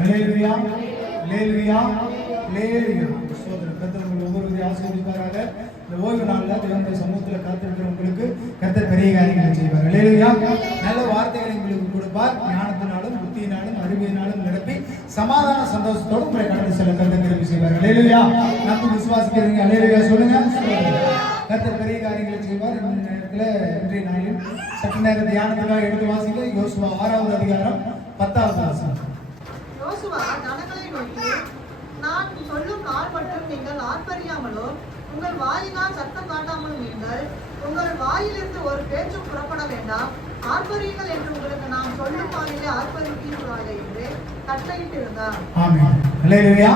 ஹல்லேலூயா ஹல்லேலூயா ஹல்லேலூயா. சோதரர் கர்த்தர் உங்களை ஒவ்வொருவரையும் ஆசீர்வதிப்பாராக. இந்த ஓய்வு நாள்ல தேவனுடைய சமூகத்தில் காத்திருக்கிற உங்களுக்கு கர்த்தர் பெரிய காரியங்களை செய்வார். ஹல்லேலூயா. நல்ல வார்த்தைகளை உங்களுக்கு கொடுப்பார். ஞானத்தினாலும் புத்தியினாலும் அறிவியினாலும் நிரப்பி சமாதான சந்தோஷத்தோடு உங்களை கடந்து செல்ல கர்த்தர் கிருபை செய்வார். ஹல்லேலூயா. நம்பி விசுவாசிக்கிறீங்க? ஹல்லேலூயா சொல்லுங்க. கர்த்தர் பெரிய காரியங்களை செய்வார். இந்த நேரத்தில் இன்றைய நாளில் சற்று நேர தியானத்துக்காக எடுத்து வாசிக்க யோசுவா 6வது அதிகாரம் 10வது வசனம். யோசுவா ஜனங்களை நோக்கி, நான் சொல்லும் நாள் மட்டும் நீங்கள் ஆர்ப்பரியாமலோ உங்கள் வாயினால் சத்தம் காட்டாமலும் நீங்கள் உங்கள் வாயிலிருந்து ஒரு பேச்சும் புறப்பட வேண்டாம். ஆர்ப்பரியுங்கள் என்று உங்களுக்கு நான் சொல்லும் வாயிலே ஆர்ப்பரிப்பீர்களாக என்று கட்டளையிட்டிருந்தார். ஆமென். ஹல்லேலூயா.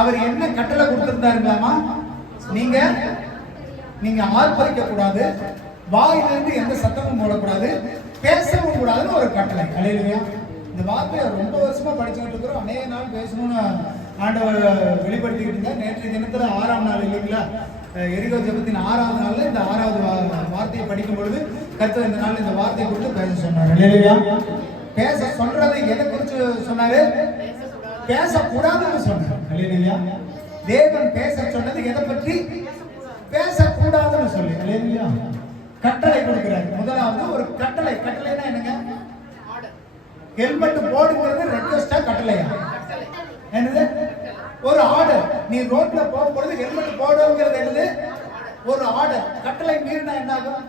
அவர் என்ன கட்டளை கொடுத்திருந்தாருங்களாமா? நீங்க ஆர்ப்பரிக்க கூடாது, வாயிலிருந்து எந்த சத்தமும் போடக்கூடாது, பேசவும் கூடாதுன்னு ஒரு கட்டளை. ஹல்லேலூயா. இந்த வார்த்தையை ரொம்ப வருஷமா படிச்சுக்கிட்டு இருக்கிறோம். அநேக நாள் பேசணும்னு ஆண்டவர் வெளிப்படுத்திக்கிட்டு இருந்தார். நேற்றைய தினத்துல 6ஆம் நாள் இல்லைங்களா? எரிகோ ஜெபத்தின் 6வது நாள்ல இந்த 6வது வார்த்தையை படிக்கும் பொழுது கர்த்தர் இந்த நாள் இந்த வார்த்தையை குறித்து பேச சொன்னார். ஹல்லேலூயா. பேச சொல்றதை எதை குறித்து சொன்னாரு? பேசக்கூடாதுன்னு சொன்னார். ஹல்லேலூயா. தேவன் பேச சொன்னது எதை பற்றி? பேசக்கூடாதுன்னு சொல்லி. ஹல்லேலூயா. கட்டளை கொடுக்கிறார். முதலாவது ஒரு கட்டளை. கட்டளைனா என்னங்க? ஹெல்மெட் போடுங்கிறது ரெக்வெஸ்டா கட்டளையா? என்னது? ஒரு ஆர்டர். நீ ரோட்ல போகும்போது ஹெல்மெட் போடுங்கிறது என்னது? ஒரு ஆர்டர். கட்டளை மீறினா என்ன ஆகும்?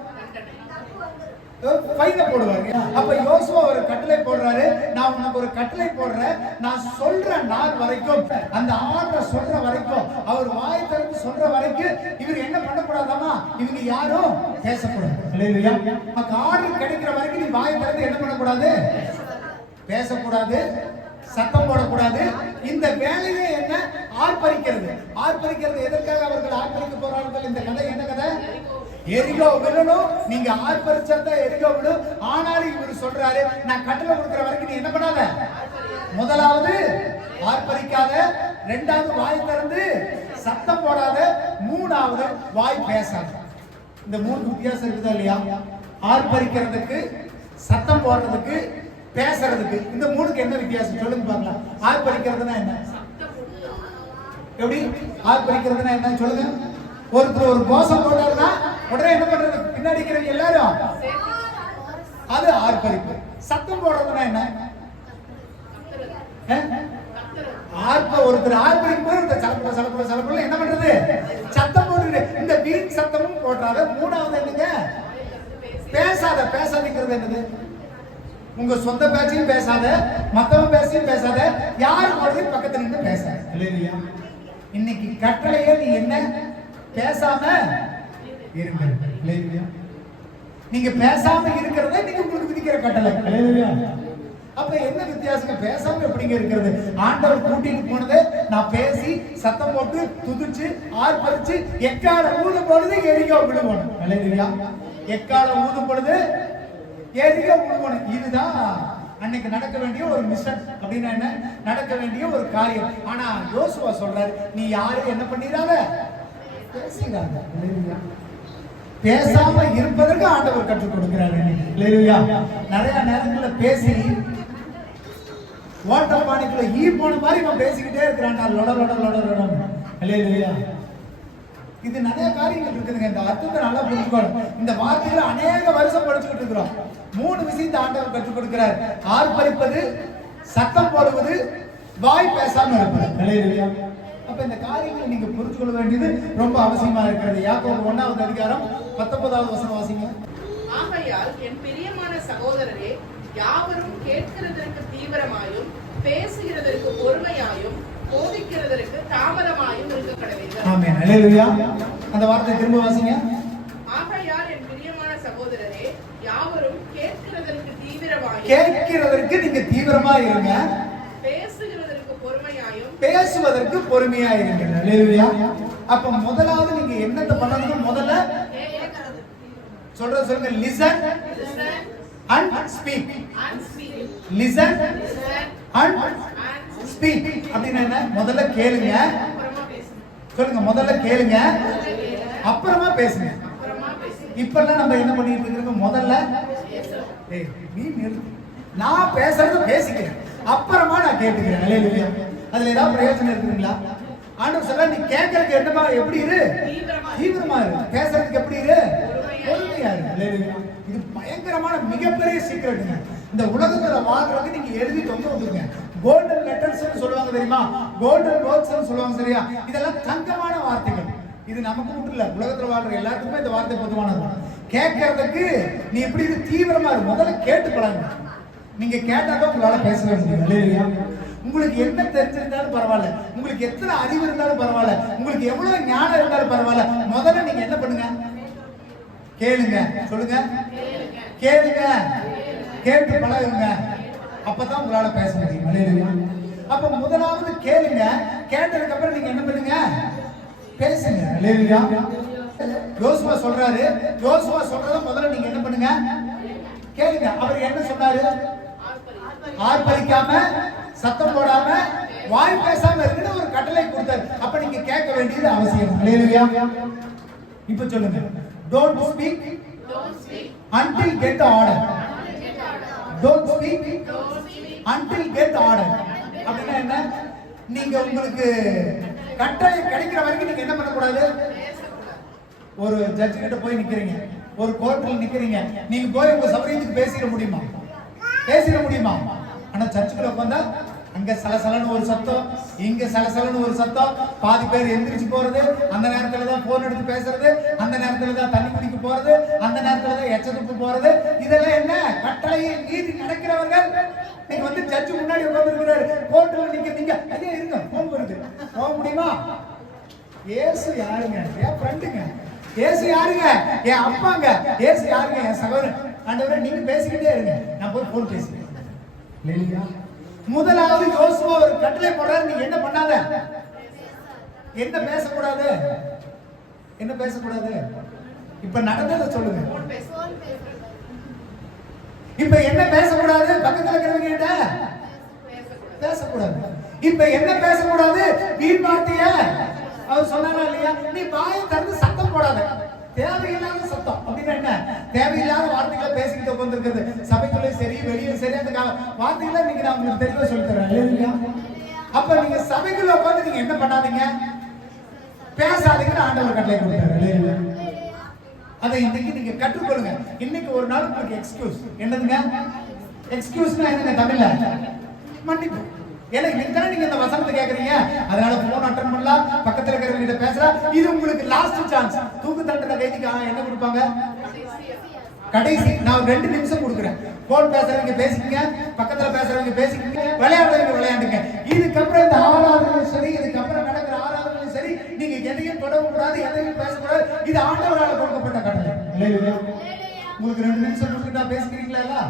ஃபைன போடுவாங்க. அப்ப யோசுவா ஒரு கட்டளை போடுறாரு. நான் உனக்கு ஒரு கட்டளை போடுறேன். நான் சொல்ற நாள் வரைக்கும், அந்த ஆர்டர் சொல்ற வரைக்கும், அவர் வாய் திறந்து சொல்ற வரைக்கும் இவர் என்ன பண்ணக்கூடாதாமா? இவங்க யாரும் பேசக்கூடாது. ஹல்லேலூயா. நமக்கு ஆர்டர் கிடைக்கிற வரைக்கும் நீ வாய் திறந்து என்ன பண்ணக்கூடாது? பேசக்கூடாது, சத்தம் போடக்கூடாது. இந்த வேலையே என்ன? ஆர்ப்பரிக்கிறது. ஆர்ப்பரிக்கிறது எதற்காக அவர்கள் ஆர்ப்பரிக்க போறார்கள்? இந்த கதை என்ன கதை? எரிகோ விழணும். நீங்க ஆர்ப்பரிச்சா எரிகோ விழும். ஆனாலும் இவர் சொல்றாரு, நான் கட்டளை கொடுக்கிற வரைக்கும் நீ என்ன பண்ணாத? முதலாவது ஆர்ப்பரிக்காத, இரண்டாவது வாய் திறந்து சத்தம் போடாத, மூணாவது வாய் பேசாத. இந்த 3 வித்தியாசம் இருக்குதா இல்லையா? ஆர்ப்பரிக்கிறதுக்கு, சத்தம் போடுறதுக்கு, பேசுறதுக்கு. இந்த 3க்கு என்ன வித்தியாசம் சொல்லுங்க பார்க்கலாம். ஆர்ப்பரிக்கிறதுனா என்ன? எப்படி ஆர்ப்பரிக்கிறதுனா என்ன சொல்லுங்க? ஒருத்தர் ஒரு கோஷம் போட்டாருன்னா உடனே என்ன பண்றது? பின்னாடி இருக்கிறவங்க எல்லாரும் அது ஆர்ப்பரிப்பு. சத்தம் போடுறதுனா என்ன? ஒருத்தர் ஆர்ப்பரிக்கும் போது இந்த சலப்பட என்ன பண்றது? சத்தம் போடுறது. இந்த வீண் சத்தமும் போடுறாரு. மூணாவது என்னங்க? பேசாதங்கிறது என்னது? உங்க சொந்த பேச்சையும் பேசாத, மத்தவங்க பேச்சையும் பேசாத, யாரும் பக்கத்துல நின்று பேசாத. இல்லையா? இன்னைக்கு கட்டளையே நீ என்ன? பேசாம இருங்க. இல்லையா? நீங்க பேசாம இருக்கிறத நீங்க உங்களுக்கு விதிக்கிற கட்டளை. இல்லையா? அப்ப என்ன வித்தியாசம்? பேசாம எப்படிங்க இருக்கிறது? ஆண்டவர் கூட்டிட்டு போனது நான் பேசி சத்தம் போட்டு துதிச்சு ஆர்ப்பரிச்சு எக்காலம் ஊதும் பொழுது எரிகோ விழுவோம். இல்லையா? எக்காலம் ஊதும் பொழுது எரிகோ விழுவோம். இதுதான் அன்னைக்கு நடக்க வேண்டிய ஒரு மிஷன். அப்படின்னா என்ன? நடக்க வேண்டிய ஒரு காரியம். ஆனா யோசுவா சொல்றாரு, நீ யாரும் என்ன பண்ணிடாத, பேசிடாத. இல்லையா? பேசாம இருப்பதற்கு ஆண்டவர் கற்றுக் கொடுக்கிறார். இல்லையா? நிறைய நேரங்கள்ல பேசி வாட்டர் பானைக்குள்ள ஈ போன மாதிரி இவன் பேசிக்கிட்டே இருக்கிறான்டா. இல்லையா? இது நிறைய காரியங்கள் இருக்குதுங்க. இந்த அர்த்தத்தை நல்லா புரிஞ்சுக்கணும். இந்த வார்த்தைகளை அநேக வருஷம் படிச்சுக்கிட்டு இருக்கிறோம். 3 விஷயத்தை ஆண்டவர் கற்றுக் கொடுக்கிறார். ஆர்ப்பரிப்பது, சத்தம் போடுவது, வாய் பேசாம இருப்பது. இல்லையா? அப்ப இந்த காரியங்களை நீங்க புரிஞ்சு கொள்ள வேண்டியது ரொம்ப அவசியமா இருக்கிறது. யாக்கோபு 1வது அதிகாரம் 19வது வசனம் வாசிங்க. ஆகையால் என் பிரியமான சகோதரரே, யாவரும் கேட்கிறதற்கு தீவிரமாயும் பேசுகிறதற்கு பொறுமையாயும் போதிக்கிறதற்கு தாமதமாயும் இருக்க கடவீர்கள். ஆமென். அல்லேலூயா. அந்த வார்த்தை திரும்ப வாசிங்க. ஆகையால் என் பிரியமான சகோதரரே, யாவரும் கேட்கிறதற்கு தீவிரமாயும், கேட்கிறதற்கு நீங்க தீவிரமா இருங்க, பேசுகிறதற்கு பொறுமையாயும், பேசுவதற்கு பொறுமையா இருங்க. அல்லேலூயா. அப்ப முதலாவது நீங்க என்னத்தை பண்ணணும்? முதல்ல சொல்லுங்க, listen and speak. Listen and speak அப்படின்னா என்ன? முதல்ல கேளுங்க, சொல்லுங்க, முதல்ல கேளுங்க, அப்புறமா பேசுங்க. இப்பெல்லாம் நம்ம என்ன பண்ணிட்டு இருக்கோம்? முதல்ல நீ நிறுத்து, நான் பேசுறத பேசிக்கிறேன், அப்புறமா நான் கேட்டுக்கிறேன். அல்லேலூயா. அதுல ஏதாவது பிரயோஜனம் இருக்குங்களா? ஆண்டவர் சொல்ல, நீ கேட்கறதுக்கு என்னமா எப்படி இரு, தீவிரமா இரு. பேசுறதுக்கு எப்படி இரு, பொறுமையா இரு. அல்லேலூயா. இது பயங்கரமான மிகப்பெரிய சீக்கிரட்டுங்க. இந்த உலகத்துல வாழ்றதுக்கு நீங்க எழுதி தொங்க விட்டுருங்க. கோல்டன் லெட்டர்ஸ் சொல்லுவாங்க தெரியுமா? கோல்டன் வேர்ட்ஸ் சொல்லுவாங்க, சரியா? இதெல்லாம் தங்கமான வார்த்தைகள். இது நமக்கு மட்டும் இல்ல, உலகத்துல வாழ்ற எல்லாத்துக்குமே இந்த வார்த்தை பொதுவானது. கேட்கறதுக்கு நீ எப்படி இது தீவிரமா இரு. முதல்ல கேட்டு பழங்க. நீங்க கேட்டாதான் உங்களால பேசவே முடியும். உங்களுக்கு என்ன தெரிஞ்சிருந்தாலும் பரவாயில்ல, உங்களுக்கு எத்தனை அறிவு இருந்தாலும் பரவாயில்ல, உங்களுக்கு எவ்வளவு ஞானம் இருந்தாலும் பரவாயில்ல, முதல்ல நீங்க என்ன பண்ணுங்க? கேளுங்க. சொல்லுங்க, கேளுங்க, கேட்டு பழகுங்க. அப்பதான் உங்களால பேச முடியும். அப்ப முதலாவது கேளுங்க. கேட்டதுக்கு அப்புறம் நீங்க என்ன பண்ணுங்க? பேசுங்க. அல்லேலூயா. யோசுவா சொல்றாரு, யோசுவா சொல்றத முதல்ல நீங்க என்ன பண்ணுங்க? கேளுங்க. அவர் என்ன சொன்னாரு? ஆர்ப்பரிக்காம, சத்தம் போடாம, வாய் பேசாம இருக்குன்னு ஒரு கட்டளை கொடுத்தாரு. அப்ப நீங்க கேட்க வேண்டியது அவசியம். அல்லேலூயா. இப்ப சொல்லுங்க, don't speak until get order. Don't speak until get order. அப்படின்னா என்ன? நீங்க உங்களுக்கு கட்டளை கிடைக்கிற வரைக்கும் நீங்க என்ன பண்ணக்கூடாது? ஒரு ஜட்ஜ் கிட்ட போய் நிக்கிறீங்க, ஒரு கோர்ட்ல நிக்கிறீங்க, நீங்க போய் உங்க சௌரியத்துக்கு பேசிட முடியுமா? பேசிட முடியுமா? ஆனா சர்ச்சுக்குள்ள உட்கார்ந்தா அங்க சலசலன்னு ஒரு சத்தம், இங்க சலசலன்னு ஒரு சத்தம், பாதி பேர் எந்திரிச்சு போறது, அந்த நேரத்துல தான் போன் எடுத்து பேசுறது, அந்த நேரத்துல தான் தண்ணி குடிக்க போறது, அந்த நேரத்துல தான் எச்சதுப்பு போறது. இதெல்லாம் என்ன? கட்டளையை மீறி நடக்கிறவர்கள். நீங்க வந்து ஜட்ஜ் முன்னாடி உட்கார்ந்துருக்கிறாரு, கோர்ட்ல நீங்க அதே இருங்க, போன் வருது, போக முடியுமா? இயேசு யாருங்க? என் ஃப்ரெண்டுங்க. இயேசு யாருங்க? என் அப்பாங்க. இயேசு யாருங்க? என் சகோதரன். ஆண்டவரே, நீங்க பேசிக்கிட்டே இருங்க, நான் போய் போன் பேசுறேன். முதலாவது யோசுவா ஒரு கட்டளை போடுறாரு, நீங்க என்ன பண்ணாத? என்ன பேசக்கூடாது? என்ன பேசக்கூடாது? இப்ப நடந்ததை சொல்லுங்க. இப்ப என்ன பேசக்கூடாது? பக்கத்துல இருக்கிறவங்க கிட்ட பேசக்கூடாது. இப்ப என்ன பேசக்கூடாது? வீண் வார்த்தைய அவர் சொன்னாரா இல்லையா? நீ வாயை திறந்து சத்தம் போடாத. தேவையில்லாத சத்தம் அப்படின்னா என்ன? தேவையில்லாத வார்த்தைகளை பேசிக்கிட்டு உட்கார்ந்திருக்கிறது. சபைக்குள்ளே சரி, வெளியே சரி, அந்த வார்த்தைகளை நீங்க நான் உங்களுக்கு தெளிவா சொல்லி தரேன். அப்ப நீங்க சபைக்குள்ள உட்கார்ந்து நீங்க என்ன பண்ணாதீங்க? பேசாதீங்கன்னு ஆண்டவர் கட்டளை கொடுத்தாரு. அதை இன்னைக்கு நீங்க கற்றுக்கொள்ளுங்க. இன்னைக்கு ஒரு நாள் உங்களுக்கு எக்ஸ்கியூஸ். என்னதுங்க எக்ஸ்கியூஸ்னா? என்னங்க தமிழ்ல? மன்னிப்பு. ஏன்னா இன்னைக்கு தானே நீங்க இந்த வசனத்தை கேக்குறீங்க, அதனால போன் அட்டெண்ட் பண்ணலாம், பக்கத்துல இருக்கிறவங்க கிட்ட பேசலாம். இது உங்களுக்கு லாஸ்ட் சான்ஸ். தூக்கு தண்டனை கைதிக்கு என்ன கொடுப்பாங்க? கடைசி. நான் 2 நிமிஷம் கொடுக்குறேன். போன் பேசுறவங்க பேசிக்கங்க, பக்கத்துல பேசுறவங்க பேசிக்கங்க, விளையாடுறவங்க விளையாடுங்க. இதுக்கப்புறம் இந்த ஆராதனை சரி, இதுக்கப்புறம் நடக்கிற ஆராதனை சரி, நீங்க எதையும் தொடவும் கூடாது, எதையும் பேசக்கூடாது. இது ஆண்டவரால் கொடுக்கப்பட்ட கட்டளை. உங்களுக்கு 2 நிமிஷம் கொடுத்துட்டா பேசிக்கிறீங்களா?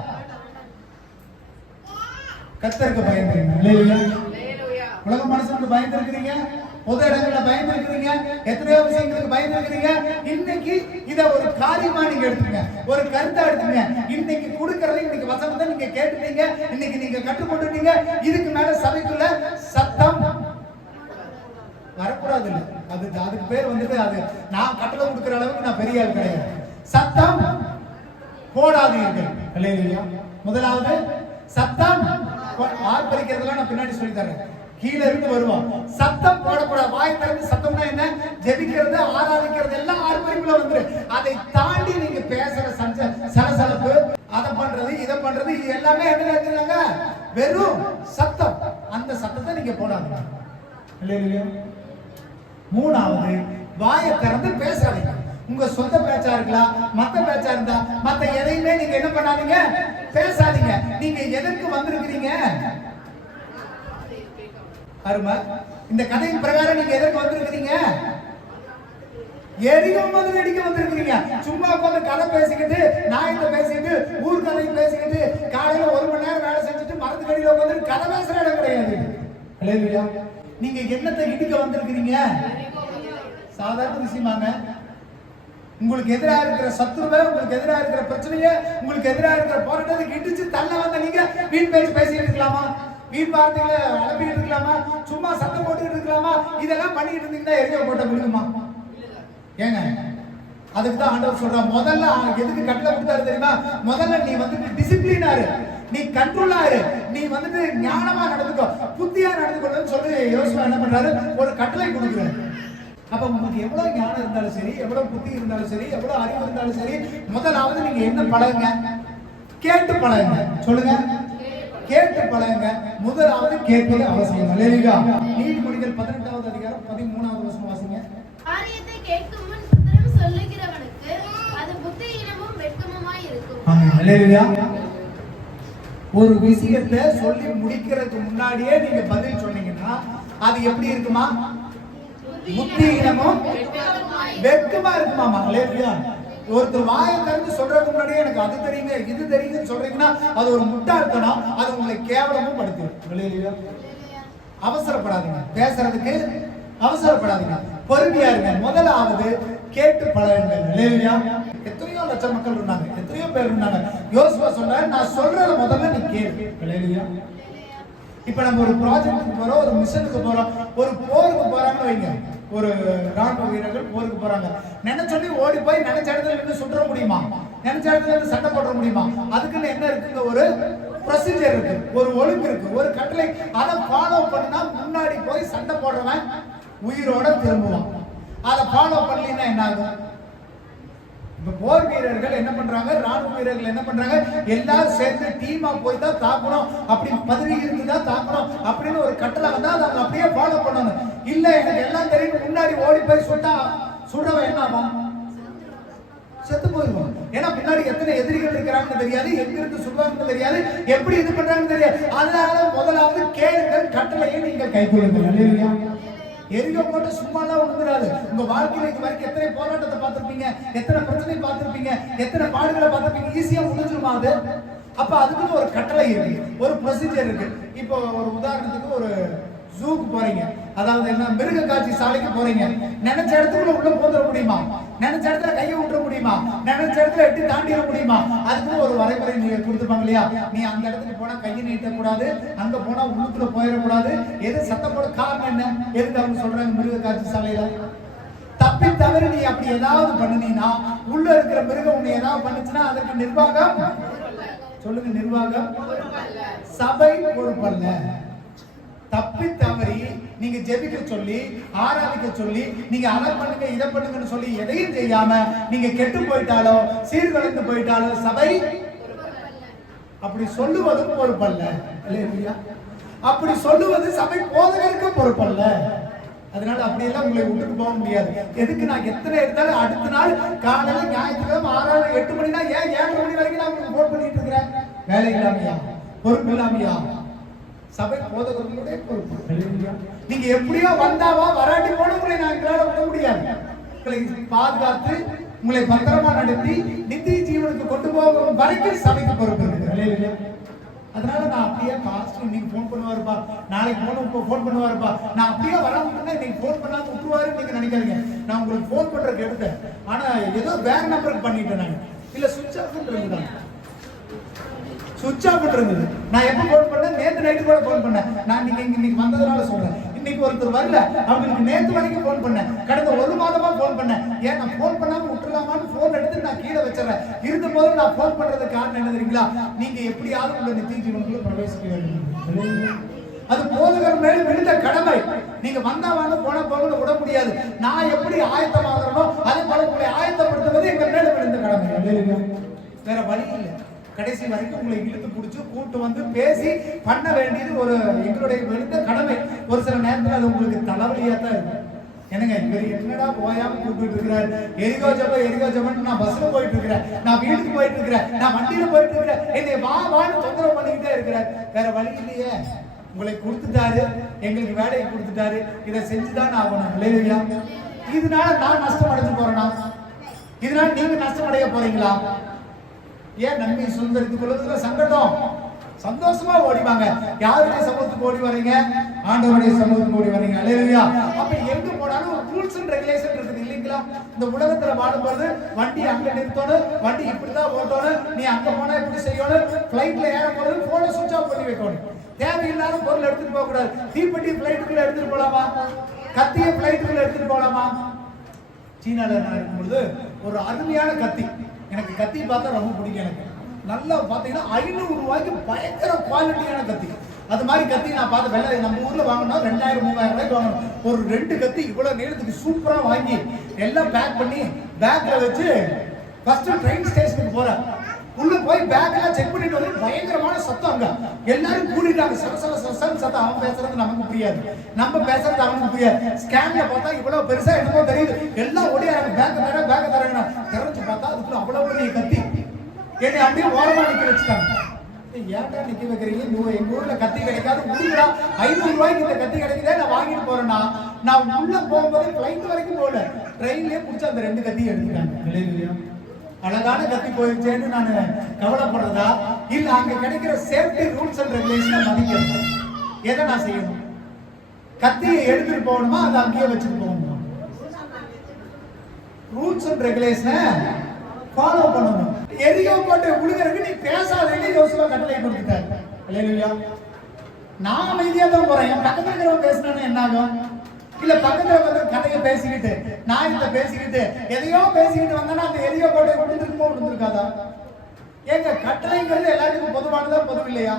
கர்த்தருக்கு பயந்துருங்க. உலக மனுஷனுக்கு பயந்துருக்கிறீங்க, பொது இடங்கள்ல பயந்துருக்கிறீங்க, எத்தனையோ விஷயங்களுக்கு பயந்துருக்கிறீங்க. இன்னைக்கு இத ஒரு காரியமா நீங்க எடுத்துங்க, ஒரு கருத்தா எடுத்துங்க. இன்னைக்கு கொடுக்கறத, இன்னைக்கு வசனத்தை நீங்க கேட்டுட்டீங்க, இன்னைக்கு நீங்க கற்றுக்கொண்டுட்டீங்க. இதுக்கு மேல சபைக்குள்ள சத்தம் வரக்கூடாது. அதுக்கு பேர் வந்துட்டு, அது நான் கட்டளை கொடுக்கிற அளவுக்கு நான் பெரிய ஆள் கிடையாது. சத்தம் போடாதீர்கள். அல்லேலூயா. முதலாவது சத்தம் ஆர்ப்பரிக்கிறதெல்லாம் நான் பின்னாடி சொல்லி தரேன். கீழ இருந்து வருவோம். சத்தம் போடக்கூடாது. வாய் திறந்து சத்தம்னா என்ன? ஜெபிக்கிறது, ஆராதிக்கிறது எல்லாம் ஆர்ப்பரிப்புல வந்துரு. அதை தாண்டி நீங்க பேசுற சலசலப்பு, அதை பண்றது, இதை பண்றது, இது எல்லாமே என்ன இருக்குறாங்க? வெறும் சத்தம். அந்த சத்தத்தை நீங்க போடாதீங்க. இல்லையா? மூணாவது, வாயை திறந்து பேசாதீங்க. உங்க சொந்த பேச்சா இருக்கலாம், மத்த பேச்சா இருந்தா, மத்த எதையுமே நீங்க என்ன பண்ணாதீங்க? பேசாதீங்க. நீங்க எதற்கு வந்திருக்கிறீங்க? அருமை. இந்த கதையின் பிரகாரம் நீங்க எதற்கு வந்திருக்கிறீங்க? எரியும் போது வெடிக்க வந்திருக்கிறீங்க. சும்மா உட்காந்து கதை பேசிக்கிட்டு, நாயத்தை பேசிக்கிட்டு, ஊர் கதை பேசிக்கிட்டு, காலையில 1 மணி நேரம் வேலை செஞ்சுட்டு மரத்து கடியில உட்காந்து கதை பேசுற இடம் கிடையாது. அல்லேலூயா. நீங்க என்னத்தை இடிக்க வந்திருக்கிறீங்க? சாதாரண விஷயமாங்க. உங்களுக்கு எதிராக இருக்கிற சத்துருவை, உங்களுக்கு எதிராக இருக்கிற பிரச்சனையை, உங்களுக்கு எதிராக இருக்கிற போராட்டத்துக்கு இடிச்சு தள்ள வந்த நீங்க வீண் பேச்சு பேசிட்டு இருக்கலாமா? வீண் வார்த்தைகளை அனுப்பிட்டு இருக்கலாமா? சும்மா சத்தம் போட்டுக்கிட்டு இருக்கலாமா? இதெல்லாம் பண்ணிக்கிட்டு இருந்தீங்கன்னா எரிஞ்ச போட்ட விழுகுமா? ஏங்க, அதுக்கு தான் ஆண்டவர் சொல்றான், முதல்ல எதுக்கு கட்டளை கொடுத்தாரு தெரியுமா? முதல்ல நீ வந்துட்டு டிசிப்ளினா இரு, நீ கண்ட்ரோலா இரு, நீ வந்துட்டு ஞானமா நடந்துக்கோ, புத்தியா நடந்துக்கணும்னு சொல்லி யோசுவா என்ன பண்றாரு? ஒரு கட்டளை கொடுக்குறாரு. அப்ப உங்களுக்கு எவ்வளவு ஞானம் இருந்தாலும் சரி, எவ்வளவு புத்தி இருந்தாலும் சரி, எவ்வளவு அறிவு இருந்தாலும் சரி, முதலாவது நீங்க என்ன பழகுங்க? கேட்டு பழகுங்க. சொல்லுங்க, கேட்டு பழகுங்க. முதலாவது கேட்பது அவசியம். அல்லேலூயா. நீதிமொழிகள் 18வது அதிகாரம் 13வது வசனம் வாசிங்க. காரியத்தை கேட்கும் முன் உத்தரம் சொல்லுகிறவனுக்கு அது புத்தியீனமும் வெட்கமுமாய் இருக்கும். ஆமென். அல்லேலூயா. ஒரு விஷயத்தை சொல்லி முடிக்கிறதுக்கு முன்னாடியே நீங்க பதில் சொன்னீங்கன்னா அது எப்படி இருக்குமா? புத்தியீனமும் வெட்கமா இருக்குமாமா. அல்லேலூயா. ஒருத்தர் வாயை திறந்து சொல்றதுக்கு முன்னாடியே எனக்கு அது தெரியுங்க இது தெரியுதுன்னு சொல்றீங்கன்னா அது ஒரு முட்டாள்தனம், அது உங்களை கேவலமும் படுத்தும். அல்லேலூயா. அவசரப்படாதீங்க, பேசுறதுக்கு அவசரப்படாதீங்க, பொறுமையா இருங்க. முதலாவது கேட்டு பழகுங்க. அல்லேலூயா. எத்தனையோ லட்சம் மக்கள் இருந்தாங்க, எத்தனையோ பேர் இருந்தாங்க. யோசுவா சொல்றாரு, நான் சொல்றத முதல்ல நீ கேளு. அல்லேலூயா. இப்ப நம்ம ஒரு ப்ராஜெக்ட்டுக்கு போறோம், ஒரு மிஷனுக்கு போறோம், ஒரு போருக்கு போறாங்கன்னு வைங்க. ஒரு ராணுவ வீரர்கள் போருக்கு போறாங்க. நினைச்சோடனே ஓடி போய் நினைச்ச இடத்துல இருந்து சுற்ற முடியுமா? நினைச்ச இடத்துல இருந்து சண்டை போட முடியுமா? அதுக்குன்னு என்ன இருக்குங்க? ஒரு ப்ரொசீஜர் இருக்கு, ஒரு ஒழுங்கு இருக்கு, ஒரு கட்டளை. அதை ஃபாலோ பண்ணா முன்னாடி போய் சண்டை போடுறவன் உயிரோட திரும்புவான். அதை ஃபாலோ பண்ணலைன்னா என்ன ஆகும்? இப்ப போர் வீரர்கள் என்ன பண்றாங்க, ராணுவ வீரர்கள் என்ன பண்றாங்க, எல்லாரும் சேர்ந்து டீமா போய் தான் தாக்கணும், அப்படி பதவி இருந்து தான் தாக்கணும் அப்படின்னு ஒரு கட்டளை வந்தா அதை அப்படியே ஃபாலோ பண்ணணும். இல்ல எனக்கு எல்லாம் தெரியும் முன்னாடி ஓடி போய் சுட்டா சுடுறவன் என்ன ஆகும்? செத்து போயிடுவான். ஏன்னா பின்னாடி எத்தனை எதிரிகள் இருக்கிறாங்கன்னு தெரியாது, எங்க இருந்து சுடுவாங்கன்னு தெரியாது, எப்படி இது பண்றாங்கன்னு தெரியாது. அதனால முதலாவது கேளுங்கள், கட்டளையை நீங்கள் கைக்கொள்ளுங்கள். அல்லேலூயா. எரிகோ போட்டு சும்மாலாம் விழுந்துடாது. உங்க வாழ்க்கையில இது வரைக்கும் எத்தனை போராட்டத்தை பார்த்திருப்பீங்க, எத்தனை பிரச்சனை பார்த்திருப்பீங்க, எத்தனை பாடுகளை பார்த்திருப்பீங்க. ஈஸியா முடிஞ்சிருமா அது? அப்ப அதுக்குன்னு ஒரு கட்டளை இருக்கு, ஒரு ப்ரொசீஜர் இருக்கு. இப்போ ஒரு உதாரணத்துக்கு ஒரு ஜூக்கு போறீங்க, அதாவது என்ன, மிருக காட்சி சாலைக்கு போறீங்க. நினைச்ச இடத்துக்குள்ள உள்ள போந்துட முடியுமா? நினைச்ச இடத்துல கையை விட்டுற முடியுமா? நினைச்ச இடத்துல எட்டி தாண்டிட முடியுமா? அதுக்கு ஒரு வரைமுறை நீங்க கொடுத்துருப்பாங்க இல்லையா? நீ அந்த இடத்துக்கு போனா கையை நீட்டக்கூடாது, அங்க போனா உள்ளுக்குள்ள போயிடக்கூடாது. எது சத்தம் போட காரணம் என்ன? எதுக்கு அவங்க சொல்றாங்க மிருக காட்சி சாலையில? தப்பி தவறு நீ அப்படி ஏதாவது பண்ணினா, உள்ள இருக்கிற மிருகம் உன்னை ஏதாவது பண்ணுச்சுன்னா அதுக்கு நிர்வாகம், சொல்லுங்க, நிர்வாகம், சபை பொறுப்பல்ல. தப்பி தவறி நீங்க ஜெபிக்க சொல்லி, ஆராதிக்க சொல்லி, நீங்க அதை பண்ணுங்க இதை பண்ணுங்கன்னு சொல்லி எதையும் செய்யாம நீங்க கெட்டு போயிட்டாலோ சீர்குலைந்து போயிட்டாலோ சபை அப்படி சொல்லுவதும் பொறுப்பல்ல. இல்லையா? அப்படி சொல்லுவது சபை போதகருக்கு பொறுப்பல்ல. அதனால அப்படியெல்லாம் உங்களை விட்டுட்டு போக முடியாது. எதுக்கு நான் எத்தனை எடுத்தாலும் அடுத்த நாள் காலையில ஞாயிற்றுக்கிழமை 6 8 மணினா ஏன் 7 மணி வரைக்கும் நான் உங்களுக்கு போன் பண்ணிட்டு இருக்கிறேன்? வேலை இல்லாமையா? பொறுப்பு இல்லாமையா? சபை போதகர்களுடைய பொறுப்பு. நீங்க எப்படியோ வந்தாவா வராட்டி போன உங்களை நான் எங்களால விட முடியாது. உங்களை பாதுகாத்து உங்களை பத்திரமா நடத்தி நித்திய ஜீவனுக்கு கொண்டு போகும் வரைக்கும் சபைக்கு பொறுப்பு இருக்கு. அதனால நான் அப்படியே பாஸ்டர் இன்னைக்கு போன் பண்ணுவாருப்பா, நாளைக்கு போன் பண்ணுவாருப்பா, நான் அப்படியே வராம இன்னைக்கு போன் பண்ணாம விட்டுருவாருன்னு நீங்க நினைக்காதீங்க. நான் உங்களுக்கு போன் பண்றதுக்கு எடுத்தேன், ஆனா ஏதோ வேற நம்பருக்கு பண்ணிட்டேன். நான் இல்ல சுவிட்ச் ஆஃப் இருந்தேன், சுவிட்ச் ஆஃப் இருந்தது. நான் எப்ப போன் பண்ணேன்? நேத்து நைட்டு கூட போன் பண்ணேன். நான் இன்னைக்கு வந்ததுனால சொல்றேன். இன்னைக்கு ஒருத்தர் வரல, அவங்களுக்கு நேத்து வரைக்கும் போன் பண்ணேன், கடந்த 1 மாதமா போன் பண்ணேன். ஏன் நான் போன் பண்ணாம விட்டுலாமான்னு போன் எடுத்து நான் கீழே வச்சிடறேன். இருந்த போது நான் போன் பண்றதுக்கு காரணம் என்ன தெரியுங்களா? நீங்க எப்படியாவது உள்ள நித்திய ஜீவனுக்குள்ள பிரவேசிக்க வேண்டும். அது போதகர் மேல விழுந்த கடமை. நீங்க வந்தாவான போன போகணும் விட முடியாது. நான் எப்படி ஆயத்தமாகறனோ அதே போல உங்களை ஆயத்தப்படுத்துவது எங்க மேல விழுந்த கடமை. வேற வழி இல்லை. கடைசி வரைக்கும் உங்களை இழுத்து பிடிச்சு கூட்டு வந்து பேசி பண்ண வேண்டியது ஒரு எங்களுடைய விழுந்த கடமை. ஒரு சில நேரத்தில் அது உங்களுக்கு தலைவலியா தான் இருக்கும். என்னங்க இவர் என்னடா போயாம கூப்பிட்டு இருக்கிறாரு, எரிகோ ஜபம் நான் பஸ்ல போயிட்டு இருக்கிறேன், நான் வீட்டுக்கு போயிட்டு இருக்கிறேன், நான் வண்டியில போயிட்டு இருக்கிறேன், என்னை வான்னு தொந்தரவு பண்ணிக்கிட்டே இருக்கிறார். வேற வழி இல்லையே. உங்களை கொடுத்துட்டாரு, எங்களுக்கு வேலையை கொடுத்துட்டாரு, இதை செஞ்சுதான் ஆகணும். இல்லையா? இதனால நான் நஷ்டம் அடைஞ்சு போறேனா? இதனால நீங்க நஷ்டம் அடைய போறீங்களா? ஏன் நன்மை சுதந்திரத்துக் கொள்வதுல சங்கடம்? சந்தோஷமா ஓடிவாங்க. யாருடைய சமூகத்துக்கு ஓடி வரீங்க? ஆண்டவருடைய சமூகத்துக்கு ஓடி வரீங்க. அல்லேலூயா. அப்ப எங்க போனாலும் ஒரு ரூல்ஸ் அண்ட் ரெகுலேஷன் இருக்குது இல்லீங்களா? இந்த உலகத்துல வாழும்போது வண்டி அங்க நிறுத்தணும், வண்டி இப்படிதான் ஓட்டணும், நீ அங்க போனா இப்படி செய்யணும், பிளைட்ல ஏற போறது போன சுவிட்ச் ஆஃப் பண்ணி வைக்கணும். தேவையில்லாத பொருள் எடுத்துட்டு போக கூடாது. தீப்பெட்டி பிளைட்டுக்குள்ள எடுத்துட்டு போலாமா? கத்திய பிளைட்டுக்குள்ள எடுத்துட்டு போலாமா? சீனால நான் இருக்கும்பொழுது ஒரு அருமையான கத்தி, எனக்கு கத்தி பார்த்தா ரொம்ப பிடிக்கும். எனக்கு நல்லா பாத்தீங்கன்னா 500 ரூபாய்க்கு பயங்கர குவாலிட்டியான கத்தி. அது மாதிரி கத்தி நான் பார்த்த வெள்ளை நம்ம ஊர்ல வாங்கினா 2000-3000 ரூபாய்க்கு வாங்கணும். ஒரு 2 கத்தி இவ்வளவு நீளத்துக்கு சூப்பரா வாங்கி எல்லாம் பேக் பண்ணி பேக்ல வச்சு ஃபர்ஸ்ட் ட்ரெயின் ஸ்டேஷனுக்கு போறேன். உள்ள போய் பேக் எல்லாம் செக் பண்ணிட்டு வந்து பயங்கரமான சத்தம். அங்க எல்லாரும் கூடிட்டாங்க. சத்தம். அவன் பேசுறது நமக்கு புரியாது, நம்ம பேசுறது அவனுக்கு புரியாது. ஸ்கேன்ல பார்த்தா இவ்வளவு பெருசா என்னமோ தெரியுது. எல்லாம் ஓடியாங்க. பேக் தரங்க திறந்து பார்த்தா அதுக்குள்ள அவ்வளவு பெரிய கத்தி. என்னை அப்படியே ஓரமா நிக்க வச்சுட்டாங்க. ஏன்டா நிக்க வைக்கிறீங்க? எங்க ஊர்ல கத்தி கிடைக்காது, உடுங்கடா 500 ரூபாய்க்கு இந்த கத்தி கிடைக்குதே, நான் வாங்கிட்டு போறேன்னா. நான் உள்ள போகும்போது பிளைட் வரைக்கும் போகல, ட்ரெயின்லயே பிடிச்ச அந்த 2 கத்தி எடுத்துட்டாங்க. அழகான கத்தி போயிடுச்சேன்னு நான் கவலைப்படுறதா இல்ல அங்க கிடைக்கிற சேஃப்டி ரூல்ஸ் அண்ட் ரெகுலேஷன் மதிக்கிறதா? எதை நான் செய்யணும்? கத்தியை எடுத்துட்டு போகணுமா, அதை அங்கேயே வச்சுட்டு போகணுமா? ரூல்ஸ் அண்ட் ரெகுலேஷனை ஃபாலோ பண்ணணும். எரியோ போட்டு உழுகிறதுக்கு நீ பேசாதே யோசுவா கட்டளை கொடுத்துட்டாரு. அல்லேலூயா. நான் அமைதியா தான் போறேன். என் பக்கத்துல இருக்கிறவங்க பேசினா என்ன ஆகும்? இல்ல பக்கத்துல வந்து கதையை பேசிக்கிட்டு நான் இந்த பேசிக்கிட்டு எதையோ பேசிக்கிட்டு வந்தேன்னா அந்த எரியோ போட்டு விழுந்துருக்காதா? ஏங்க கட்டளைங்கிறது எல்லாருக்கும் பொதுவானதா, பொது இல்லையா?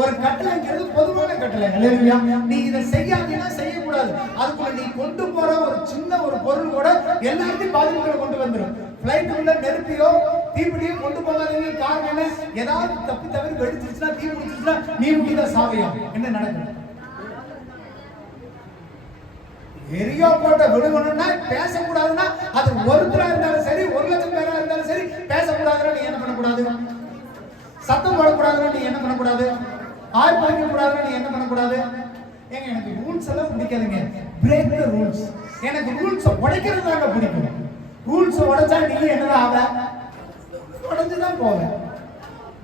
ஒரு கட்டளைங்கிறது பொதுவான கட்டளை. அல்லேலூயா. நீ இதை செய்யாதீங்கன்னா செய்யக்கூடாது. அதுக்குள்ள நீ கொண்டு போற ஒரு சின்ன ஒரு பொருள் கூட எல்லாத்தையும் பாதிப்புகளை கொண்டு வந்துடும். பிளைட் உள்ள நெருப்பியோ தீப்பிடியோ கொண்டு போகாதீங்க. காரணம் என்ன? ஏதாவது தப்பி தவறி வெடிச்சிருச்சுன்னா, தீ பிடிச்சிருச்சுன்னா நீ முடிதான் சாவையா? என்ன நடக்கும்? எரியோ போட்ட விடுகணும்னா பேசக்கூடாதுன்னா அது ஒருத்தரா இருந்தாலும் சரி, 1,00,000 பேரா இருந்தாலும் சரி, பேசக்கூடாதுன்னா நீ என்ன பண்ணக்கூடாது? சத்தம் போடக்கூடாதுன்னா நீ என்ன பண்ணக்கூடாது? ஆர்ப்பாய்க்க கூடாதுன்னா நீ என்ன பண்ணக்கூடாது? ஏங்க எனக்கு ரூல்ஸ் எல்லாம் பிடிக்காதுங்க. Break the rules. எனக்கு ரூல்ஸ் உடைக்கிறது தாங்க பிடிக்கும். ரூல்ஸ் உடைச்சா நீ என்னதான் ஆவ? உடைஞ்சுதான் போவ.